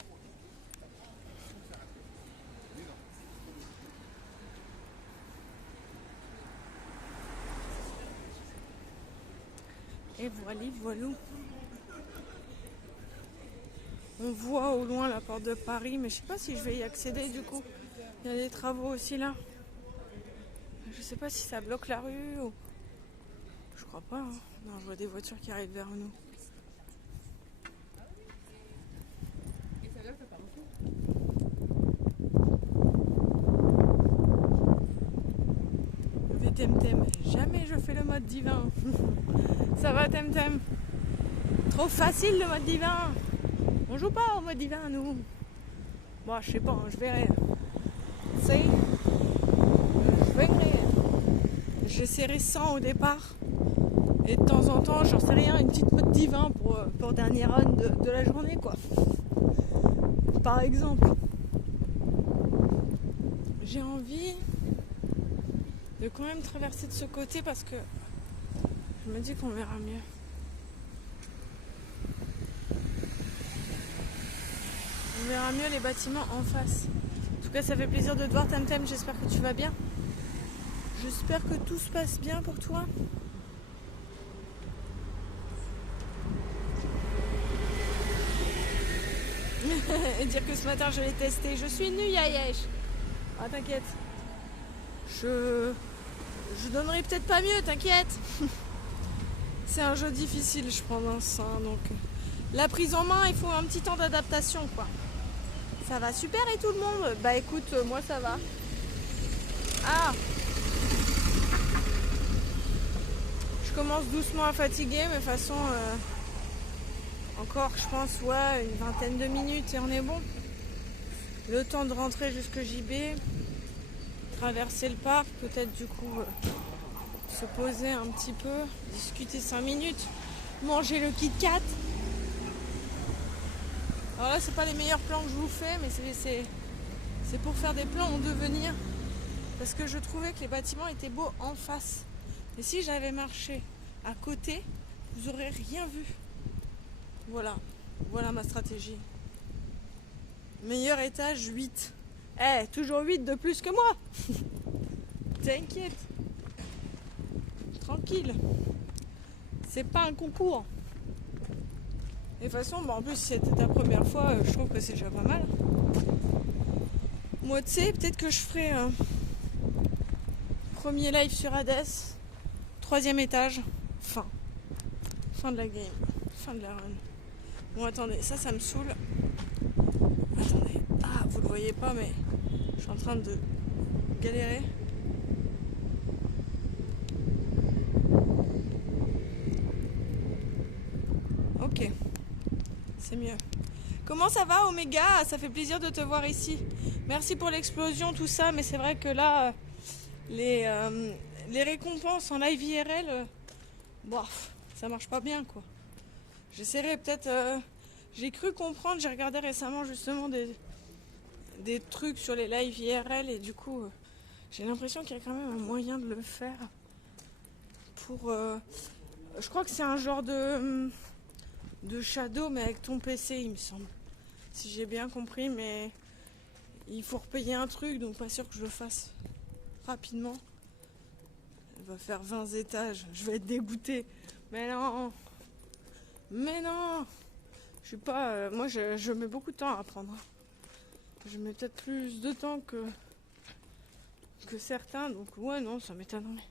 Et voilou. On voit au loin la porte de Paris, mais je sais pas si je vais y accéder du coup. Il y a des travaux aussi là. Je sais pas si ça bloque la rue ou... Je crois pas. Hein. Non, je vois des voitures qui arrivent vers nous. Temtem, jamais je fais le mode divin. Ça va Temtem? Trop facile le mode divin. On joue pas au mode divin nous. Bon, je sais pas, hein, je verrai. C'est... Je verrai. J'essaierai 100 au départ. Et de temps en temps, j'en sais rien, une petite mode divin pour dernier run de la journée quoi. Par exemple. J'ai envie de quand même traverser de ce côté parce que je me dis qu'on verra mieux. On verra mieux les bâtiments en face. En tout cas, ça fait plaisir de te voir Temtem, j'espère que tu vas bien. J'espère que tout se passe bien pour toi. Et dire que ce matin je l'ai testé. Je suis nue Yayesh. Ah t'inquiète. Je donnerai peut-être pas mieux, t'inquiète. C'est un jeu difficile, je pense. Hein, donc la prise en main, il faut un petit temps d'adaptation, quoi. Ça va super et tout le monde? Bah écoute, moi ça va. Ah, je commence doucement à fatiguer, mais de toute façon, encore, je pense, ouais, une vingtaine de minutes et on est bon. Le temps de rentrer jusque JB, traverser le parc, peut-être du coup se poser un petit peu, discuter 5 minutes, manger le Kit Kat. Alors là, c'est pas les meilleurs plans que je vous fais, mais c'est pour faire des plans en devenir. Parce que je trouvais que les bâtiments étaient beaux en face. Et si j'avais marché à côté, vous aurez rien vu. Voilà ma stratégie. Meilleur étage 8. Toujours 8 de plus que moi. T'inquiète. Tranquille. C'est pas un concours. Et de toute façon, en plus, si c'était ta première fois, je trouve que c'est déjà pas mal. Moi, tu sais, peut-être que je ferai un premier live sur Hades. 3e étage. Fin de la game. Fin de la run. Bon, attendez, ça me saoule. Attendez. Ah, vous le voyez pas, mais je suis en train de galérer. Ok. C'est mieux. Comment ça va, Oméga? Ça fait plaisir de te voir ici. Merci pour l'explosion, tout ça, mais c'est vrai que là, les récompenses en live IRL, ça marche pas bien, quoi. J'essaierai peut-être... j'ai cru comprendre, j'ai regardé récemment justement des trucs sur les lives IRL et du coup, j'ai l'impression qu'il y a quand même un moyen de le faire pour... je crois que c'est un genre de shadow, mais avec ton PC, il me semble. Si j'ai bien compris, mais il faut repayer un truc, donc pas sûr que je le fasse rapidement. Elle va faire 20 étages, je vais être dégoûtée. Mais non, je suis pas... moi, je mets beaucoup de temps à apprendre. Je mets peut-être plus de temps que certains, donc ouais, non, ça m'étonnerait.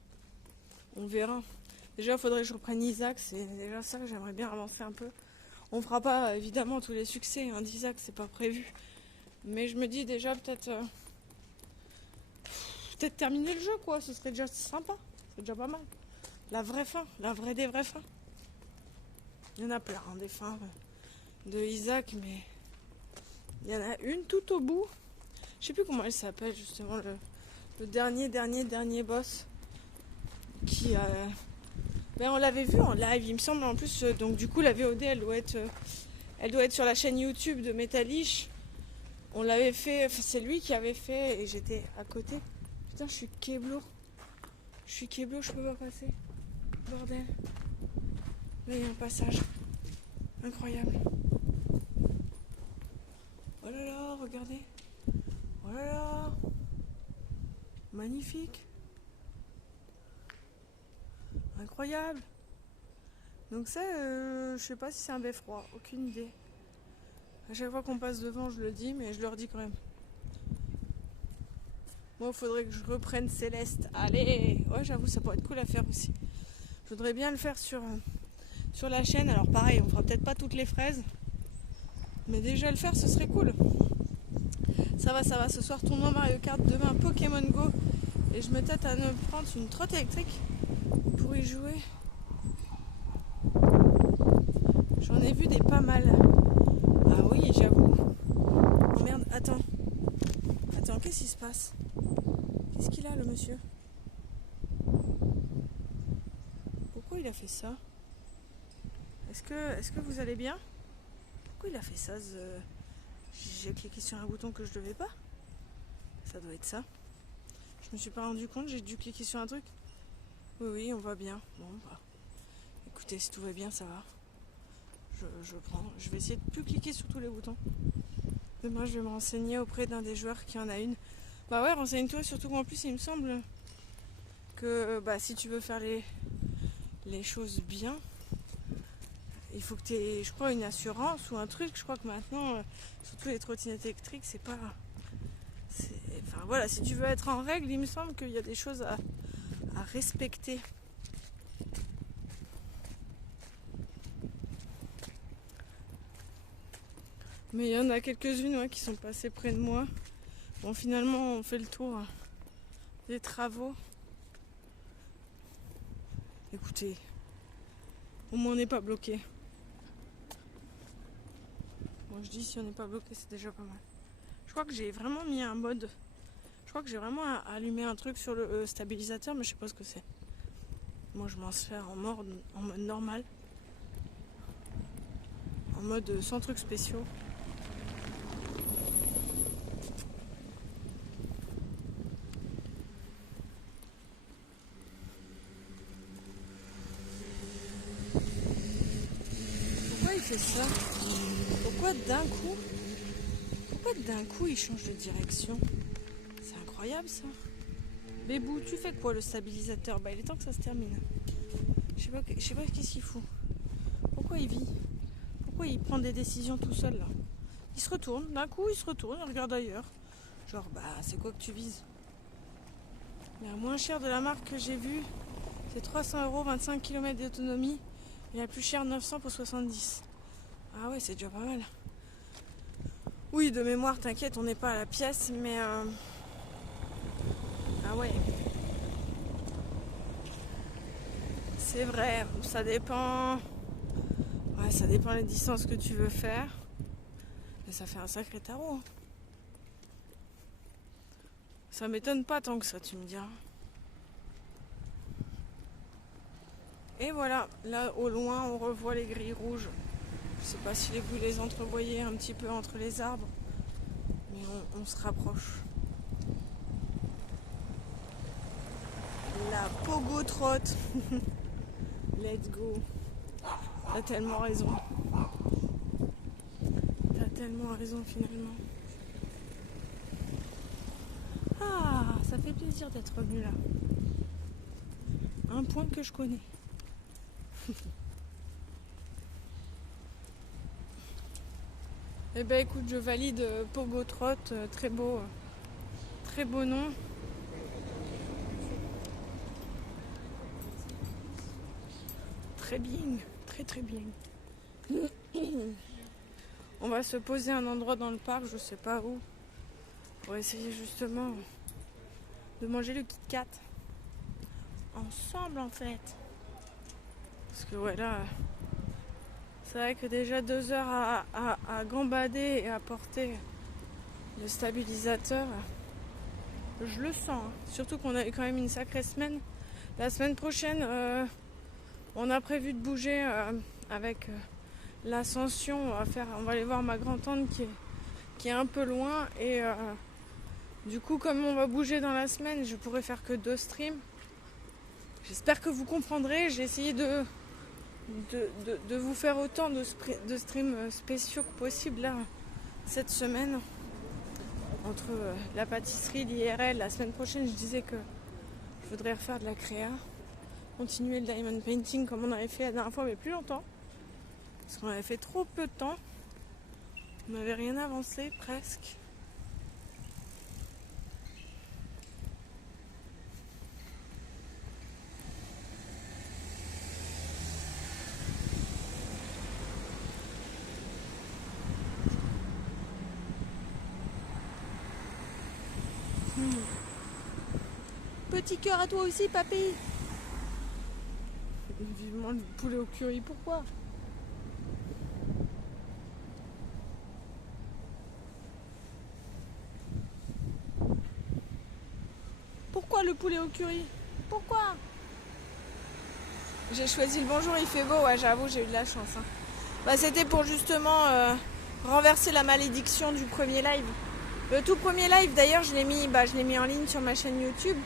On verra. Déjà, il faudrait que je reprenne Isaac, c'est déjà ça que j'aimerais bien avancer un peu. On fera pas évidemment tous les succès d'Isaac, c'est pas prévu. Mais je me dis déjà peut-être terminer le jeu, quoi, ce serait déjà sympa, c'est déjà pas mal. La vraie fin, la vraie des vraies fins. Il y en a plein, des fins de Isaac, mais il y en a une tout au bout. Je sais plus comment elle s'appelle justement, le dernier boss qui on l'avait vu en live, il me semble en plus. Donc du coup la VOD elle doit être sur la chaîne YouTube de Metalish. On l'avait fait, c'est lui qui avait fait et j'étais à côté. Putain, je suis keblo, je peux pas passer. Bordel. Là il y a un passage incroyable. Oh là là, regardez. Oh là là. Magnifique. Incroyable. Donc ça, je sais pas si c'est un beffroi, aucune idée. À chaque fois qu'on passe devant, je le dis, mais je leur dis quand même. Moi, il faudrait que je reprenne Céleste. Allez! Ouais, j'avoue, ça pourrait être cool à faire aussi. Je voudrais bien le faire sur la chaîne. Alors pareil, on fera peut-être pas toutes les fraises. Mais déjà le faire, ce serait cool. Ça va. Ce soir, tournoi Mario Kart. Demain, Pokémon Go. Et je me tâte à me prendre une trotte électrique pour y jouer. J'en ai vu des pas mal. Ah oui, j'avoue. Oh merde, attends, qu'est-ce qui se passe? Qu'est-ce qu'il a, le monsieur? Pourquoi il a fait ça? Est-ce que vous allez bien? Pourquoi il a fait ça? J'ai cliqué sur un bouton que je devais pas. Ça doit être ça. Je me suis pas rendu compte, j'ai dû cliquer sur un truc. Oui, on va bien. Bon, bah, écoutez, si tout va bien, ça va. Je prends. Je vais essayer de plus cliquer sur tous les boutons. Demain, je vais me renseigner auprès d'un des joueurs qui en a une. Bah ouais, renseigne-toi, surtout qu'en plus, il me semble que si tu veux faire les choses bien, il faut que tu aies, je crois, une assurance ou un truc. Je crois que maintenant, surtout les trottinettes électriques, c'est pas... Enfin voilà, si tu veux être en règle, il me semble qu'il y a des choses à respecter. Mais il y en a quelques-unes qui sont passées près de moi. Bon, finalement, on fait le tour des travaux. Écoutez, au moins on n'est pas bloqué. Moi je dis si on n'est pas bloqué, c'est déjà pas mal. Je crois que j'ai vraiment mis un mode. Je crois que j'ai vraiment allumé un truc sur le stabilisateur, mais je sais pas ce que c'est. Moi je m'en sers en mode normal. En mode sans trucs spéciaux. Pourquoi il fait ça? Pourquoi d'un coup il change de direction? C'est incroyable ça. Bébou, tu fais quoi le stabilisateur? Il est temps que ça se termine. Je sais pas qu'est-ce qu'il fout. Pourquoi il vit? Pourquoi il prend des décisions tout seul là? Il se retourne, d'un coup il se retourne, il regarde ailleurs. Genre c'est quoi que tu vises? La moins chère de la marque que j'ai vue, c'est 300 €, 25 km d'autonomie. Et la plus chère 900 pour 70. Ah ouais, c'est déjà pas mal. Oui, de mémoire, t'inquiète, on n'est pas à la pièce, mais ah ouais. C'est vrai, ça dépend. Ouais, ça dépend des distances que tu veux faire. Mais ça fait un sacré tarot. Ça m'étonne pas tant que ça, tu me diras. Et voilà, là au loin, on revoit les grilles rouges. Je sais pas si vous les entrevoyez un petit peu entre les arbres, mais on se rapproche. La pogo trotte. Let's go. T'as tellement raison. T'as tellement raison finalement. Ah, ça fait plaisir d'être revenu là. Un point que je connais. Eh ben écoute, je valide Pogo Trot, très beau nom. Très bien, très bien. On va se poser à un endroit dans le parc, je sais pas où, pour essayer justement de manger le Kit Kat ensemble en fait. Parce que ouais là, c'est vrai que déjà 2 heures à gambader et à porter le stabilisateur, je le sens. Hein. Surtout qu'on a eu quand même une sacrée semaine. La semaine prochaine, on a prévu de bouger avec l'ascension. On va aller voir ma grand-tante qui est un peu loin. Et du coup, comme on va bouger dans la semaine, je pourrais faire que 2 streams. J'espère que vous comprendrez. J'ai essayé de vous faire autant de streams spéciaux que possible là, cette semaine. Entre la pâtisserie, l'IRL, la semaine prochaine, je disais que je voudrais refaire de la créa. continuer le diamond painting comme on avait fait la dernière fois, mais plus longtemps. Parce qu'on avait fait trop peu de temps. On n'avait rien avancé presque. Petit cœur à toi aussi, papy. Vivement le poulet au curry, pourquoi? Pourquoi le poulet au curry? Pourquoi? J'ai choisi le bonjour, il fait beau, ouais, j'avoue, j'ai eu de la chance. Hein. Bah, c'était pour justement renverser la malédiction du premier live. Le tout premier live, d'ailleurs, je l'ai mis en ligne sur ma chaîne YouTube.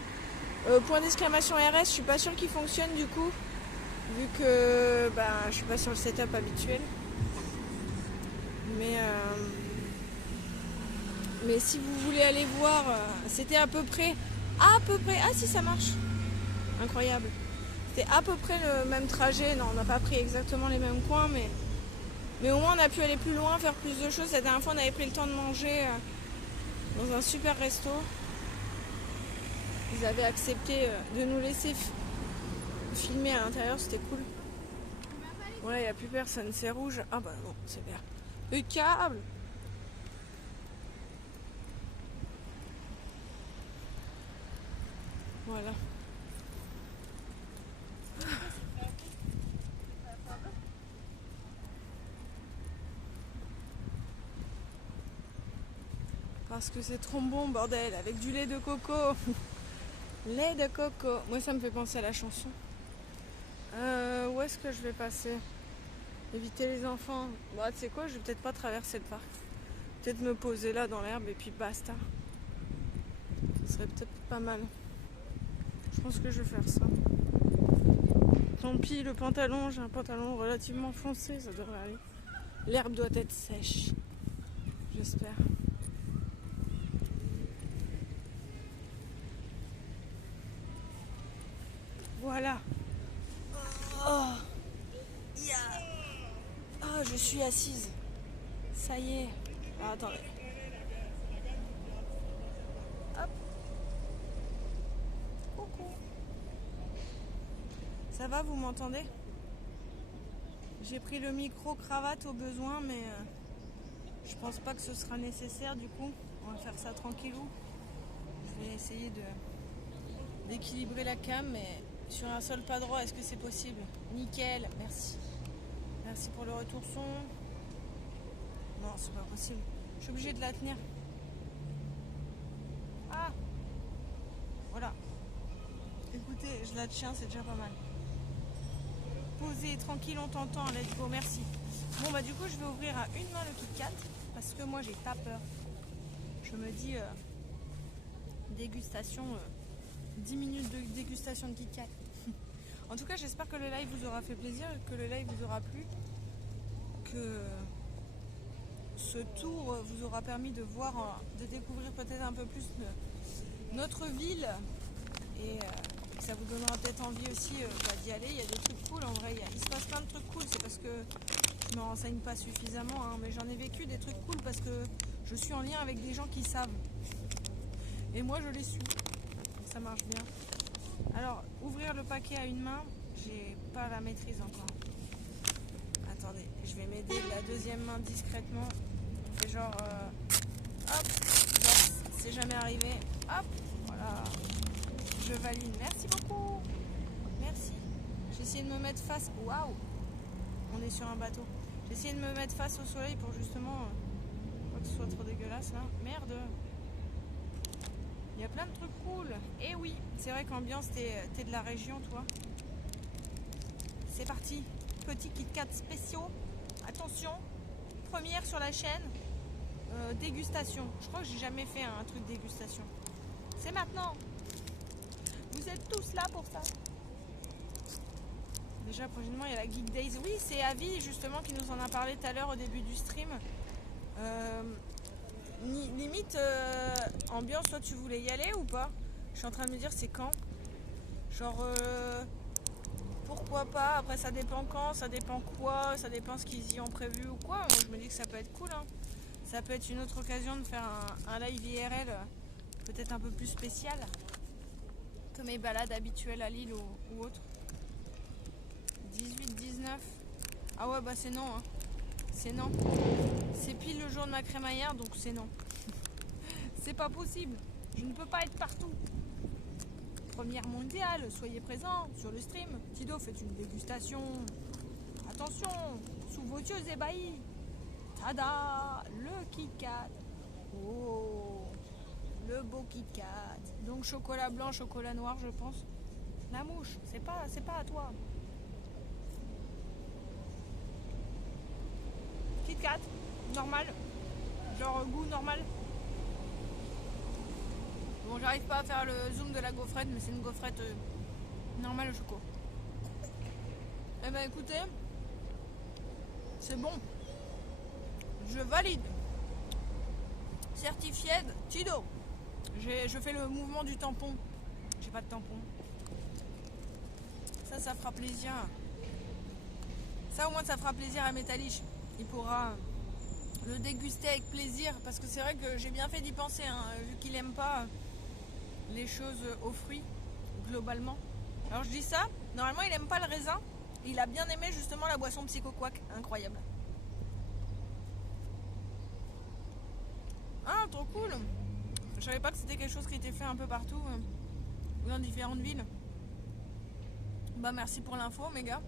Point d'exclamation RS, je suis pas sûre qu'il fonctionne du coup, vu que je suis pas sur le setup habituel. Mais si vous voulez aller voir, c'était à peu près, ah si ça marche, incroyable. C'était à peu près le même trajet, non on n'a pas pris exactement les mêmes coins, mais au moins on a pu aller plus loin, faire plus de choses. La dernière fois on avait pris le temps de manger dans un super resto. Ils avaient accepté de nous laisser filmer à l'intérieur, c'était cool. Ouais, il n'y a plus personne, c'est rouge. Ah bah non, c'est vert. Le câble. Voilà. Parce que c'est trop bon, bordel, avec du lait de coco. Lait de coco. Moi, ça me fait penser à la chanson. Où est-ce que je vais passer? Éviter les enfants. Bah, tu sais quoi, je vais peut-être pas traverser le parc. Peut-être me poser là dans l'herbe et puis basta. Ce serait peut-être pas mal. Je pense que je vais faire ça. Tant pis, le pantalon, j'ai un pantalon relativement foncé, ça devrait aller. L'herbe doit être sèche. J'espère. Voilà. Oh, yeah. Oh, je suis assise. Ça y est. Ah, attendez. Hop. Coucou. Ça va, vous m'entendez? J'ai pris le micro-cravate au besoin, mais je pense pas que ce sera nécessaire du coup. On va faire ça tranquillou. Je vais essayer d'équilibrer la cam, mais sur un seul pas droit, est-ce que c'est possible? Nickel, merci. Merci pour le retour son. Non, c'est pas possible. Je suis obligée de la tenir. Ah! Voilà. Écoutez, je la tiens, c'est déjà pas mal. Posé, tranquille, on t'entend, let's go, merci. Bon bah du coup je vais ouvrir à une main le Kit Kat parce que moi j'ai pas peur. Je me dis dégustation, 10 minutes de dégustation de Kit Kat. En tout cas j'espère que le live vous aura fait plaisir, que le live vous aura plu, que ce tour vous aura permis de voir, de découvrir peut-être un peu plus notre ville et que ça vous donnera peut-être envie aussi d'y aller. Il y a des trucs cool en vrai, il se passe plein de trucs cool, c'est parce que je me renseigne pas suffisamment, hein, mais j'en ai vécu des trucs cool parce que je suis en lien avec des gens qui savent. Et moi je les suis, ça marche bien. Alors, ouvrir le paquet à une main, j'ai pas la maîtrise encore. Attendez, je vais m'aider de la deuxième main discrètement. On fait genre, hop, genre, c'est jamais arrivé, hop, voilà. Je valide, merci beaucoup. Merci. J'ai essayé de me mettre face, waouh, on est sur un bateau. J'ai essayé de me mettre face au soleil pour justement pas que ce soit trop dégueulasse là. Merde. Il y a plein de trucs cool. Et oui, c'est vrai qu'ambiance, t'es de la région toi. C'est parti. Petit Kit Kat spéciaux. Attention. Première sur la chaîne. Dégustation. Je crois que j'ai jamais fait un truc dégustation. C'est maintenant. Vous êtes tous là pour ça. Déjà prochainement il y a la Geek Days. Oui, c'est Avi justement qui nous en a parlé tout à l'heure au début du stream. Limite ambiance, toi tu voulais y aller ou pas? Je suis en train de me dire c'est quand? Genre pourquoi pas. Après ça dépend quand, ça dépend quoi, ça dépend ce qu'ils y ont prévu ou quoi. Moi je me dis que ça peut être cool, hein. Ça peut être une autre occasion de faire un live IRL peut-être un peu plus spécial que mes balades habituelles à Lille ou autre. 18-19. Ah ouais bah c'est non, hein. C'est non. C'est pile le jour de ma crémaillère donc c'est non. C'est pas possible. Je ne peux pas être partout. Première mondiale, soyez présents sur le stream. Tido, faites une dégustation. Attention, sous vos yeux ébahis. Tada, le Kit Kat. Oh, le beau Kit Kat. Donc chocolat blanc, chocolat noir, je pense. La mouche, c'est pas à toi. Kit Kat, normal. Genre goût normal. Bon, j'arrive pas à faire le zoom de la gaufrette, mais c'est une gaufrette normale au choco. Eh ben écoutez, c'est bon. Je valide. Certifié Tido. Je fais le mouvement du tampon. J'ai pas de tampon. Ça fera plaisir. Ça au moins ça fera plaisir à Métalliche. Il pourra le déguster avec plaisir. Parce que c'est vrai que j'ai bien fait d'y penser, hein, vu qu'il aime pas les choses aux fruits globalement. Alors je dis ça, normalement il aime pas le raisin. Il a bien aimé justement la boisson Psycho Quack. Incroyable. Ah, trop cool. Je savais pas que c'était quelque chose qui était fait un peu partout, ou dans différentes villes. Bah merci pour l'info, mes gars.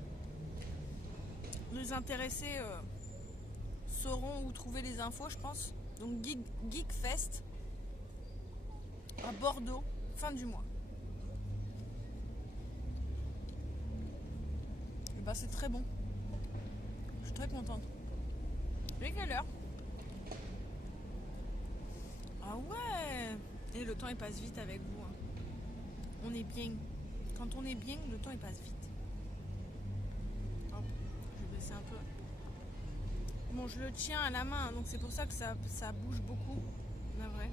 Les intéressés sauront où trouver les infos, je pense. Donc Geek Fest à Bordeaux, fin du mois. Et bah c'est très bon. Je suis très contente. Mais quelle heure? Ah ouais. Et le temps il passe vite avec vous, hein. On est bien. Quand on est bien, le temps il passe vite. Hop, je vais baisser un peu. Bon, je le tiens à la main, donc c'est pour ça que ça bouge beaucoup. La vraie.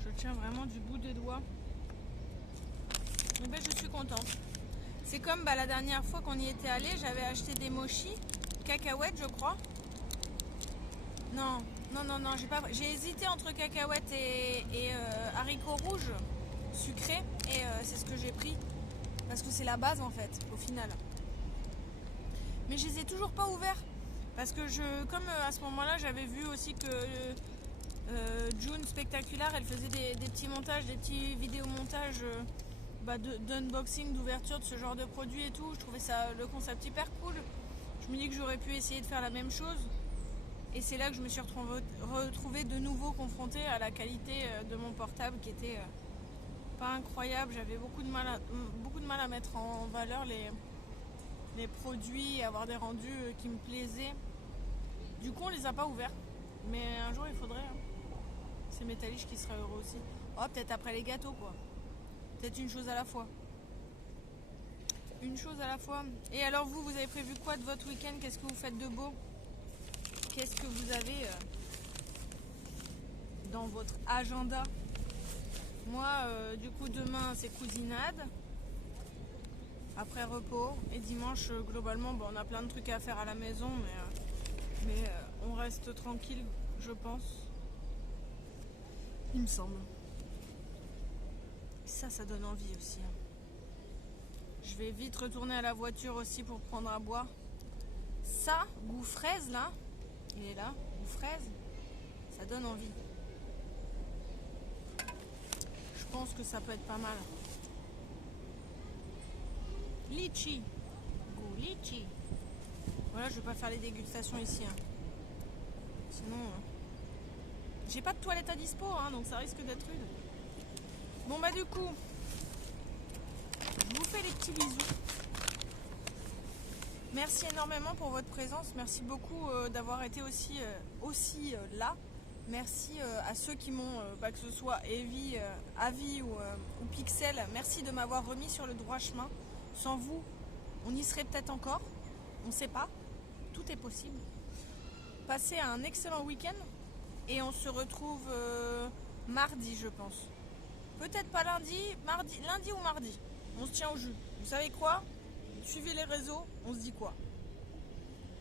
Je le tiens vraiment du bout des doigts. Donc ben, je suis contente. C'est comme la dernière fois qu'on y était allé, j'avais acheté des mochis, cacahuètes je crois. Non, j'ai hésité entre cacahuètes et haricots rouges sucrés et c'est ce que j'ai pris parce que c'est la base en fait au final. Mais je les ai toujours pas ouverts parce que comme à ce moment-là j'avais vu aussi que June Spectacular elle faisait des petits montages, des petits vidéomontages d'unboxing, d'ouverture de ce genre de produits et tout. Je trouvais ça le concept hyper cool. Je me dis que j'aurais pu essayer de faire la même chose. Et c'est là que je me suis retrouvée de nouveau confrontée à la qualité de mon portable qui était pas incroyable. J'avais beaucoup de mal à mettre en valeur les produits et avoir des rendus qui me plaisaient. Du coup on les a pas ouverts. Mais un jour il faudrait. Hein. C'est Métalliche qui sera heureux aussi. Oh peut-être après les gâteaux quoi. Peut-être une chose à la fois. Une chose à la fois. Et alors vous avez prévu quoi de votre week-end? Qu'est-ce que vous faites de beau? Qu'est-ce que vous avez dans votre agenda? Moi, du coup, demain, c'est cousinade. Après repos. Et dimanche, globalement, on a plein de trucs à faire à la maison. Mais on reste tranquille, je pense. Il me semble. Ça donne envie aussi. Hein. Je vais vite retourner à la voiture aussi pour prendre à boire. Ça, goût fraise, là. Il est là, ou fraise, ça donne envie. Je pense que ça peut être pas mal. Litchi, goût litchi. Voilà, je vais pas faire les dégustations ici. Hein. Sinon, j'ai pas de toilette à dispo, hein, donc ça risque d'être rude. Bon bah du coup, je vous fais les petits bisous. Merci énormément pour votre présence. Merci beaucoup d'avoir été aussi là. Merci à ceux qui m'ont, que ce soit Avi ou Pixel, merci de m'avoir remis sur le droit chemin. Sans vous, on y serait peut-être encore. On ne sait pas. Tout est possible. Passez un excellent week-end et on se retrouve mardi, je pense. Peut-être pas lundi ou mardi. On se tient au jus. Vous savez quoi ? suivez les réseaux, on se dit quoi?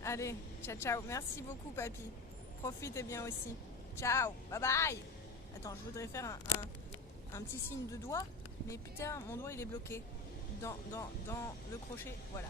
Allez, ciao ciao, merci beaucoup papy. Profitez bien aussi. Ciao, bye bye. Attends, je voudrais faire un petit signe de doigt, mais putain, mon doigt il est bloqué dans le crochet, voilà.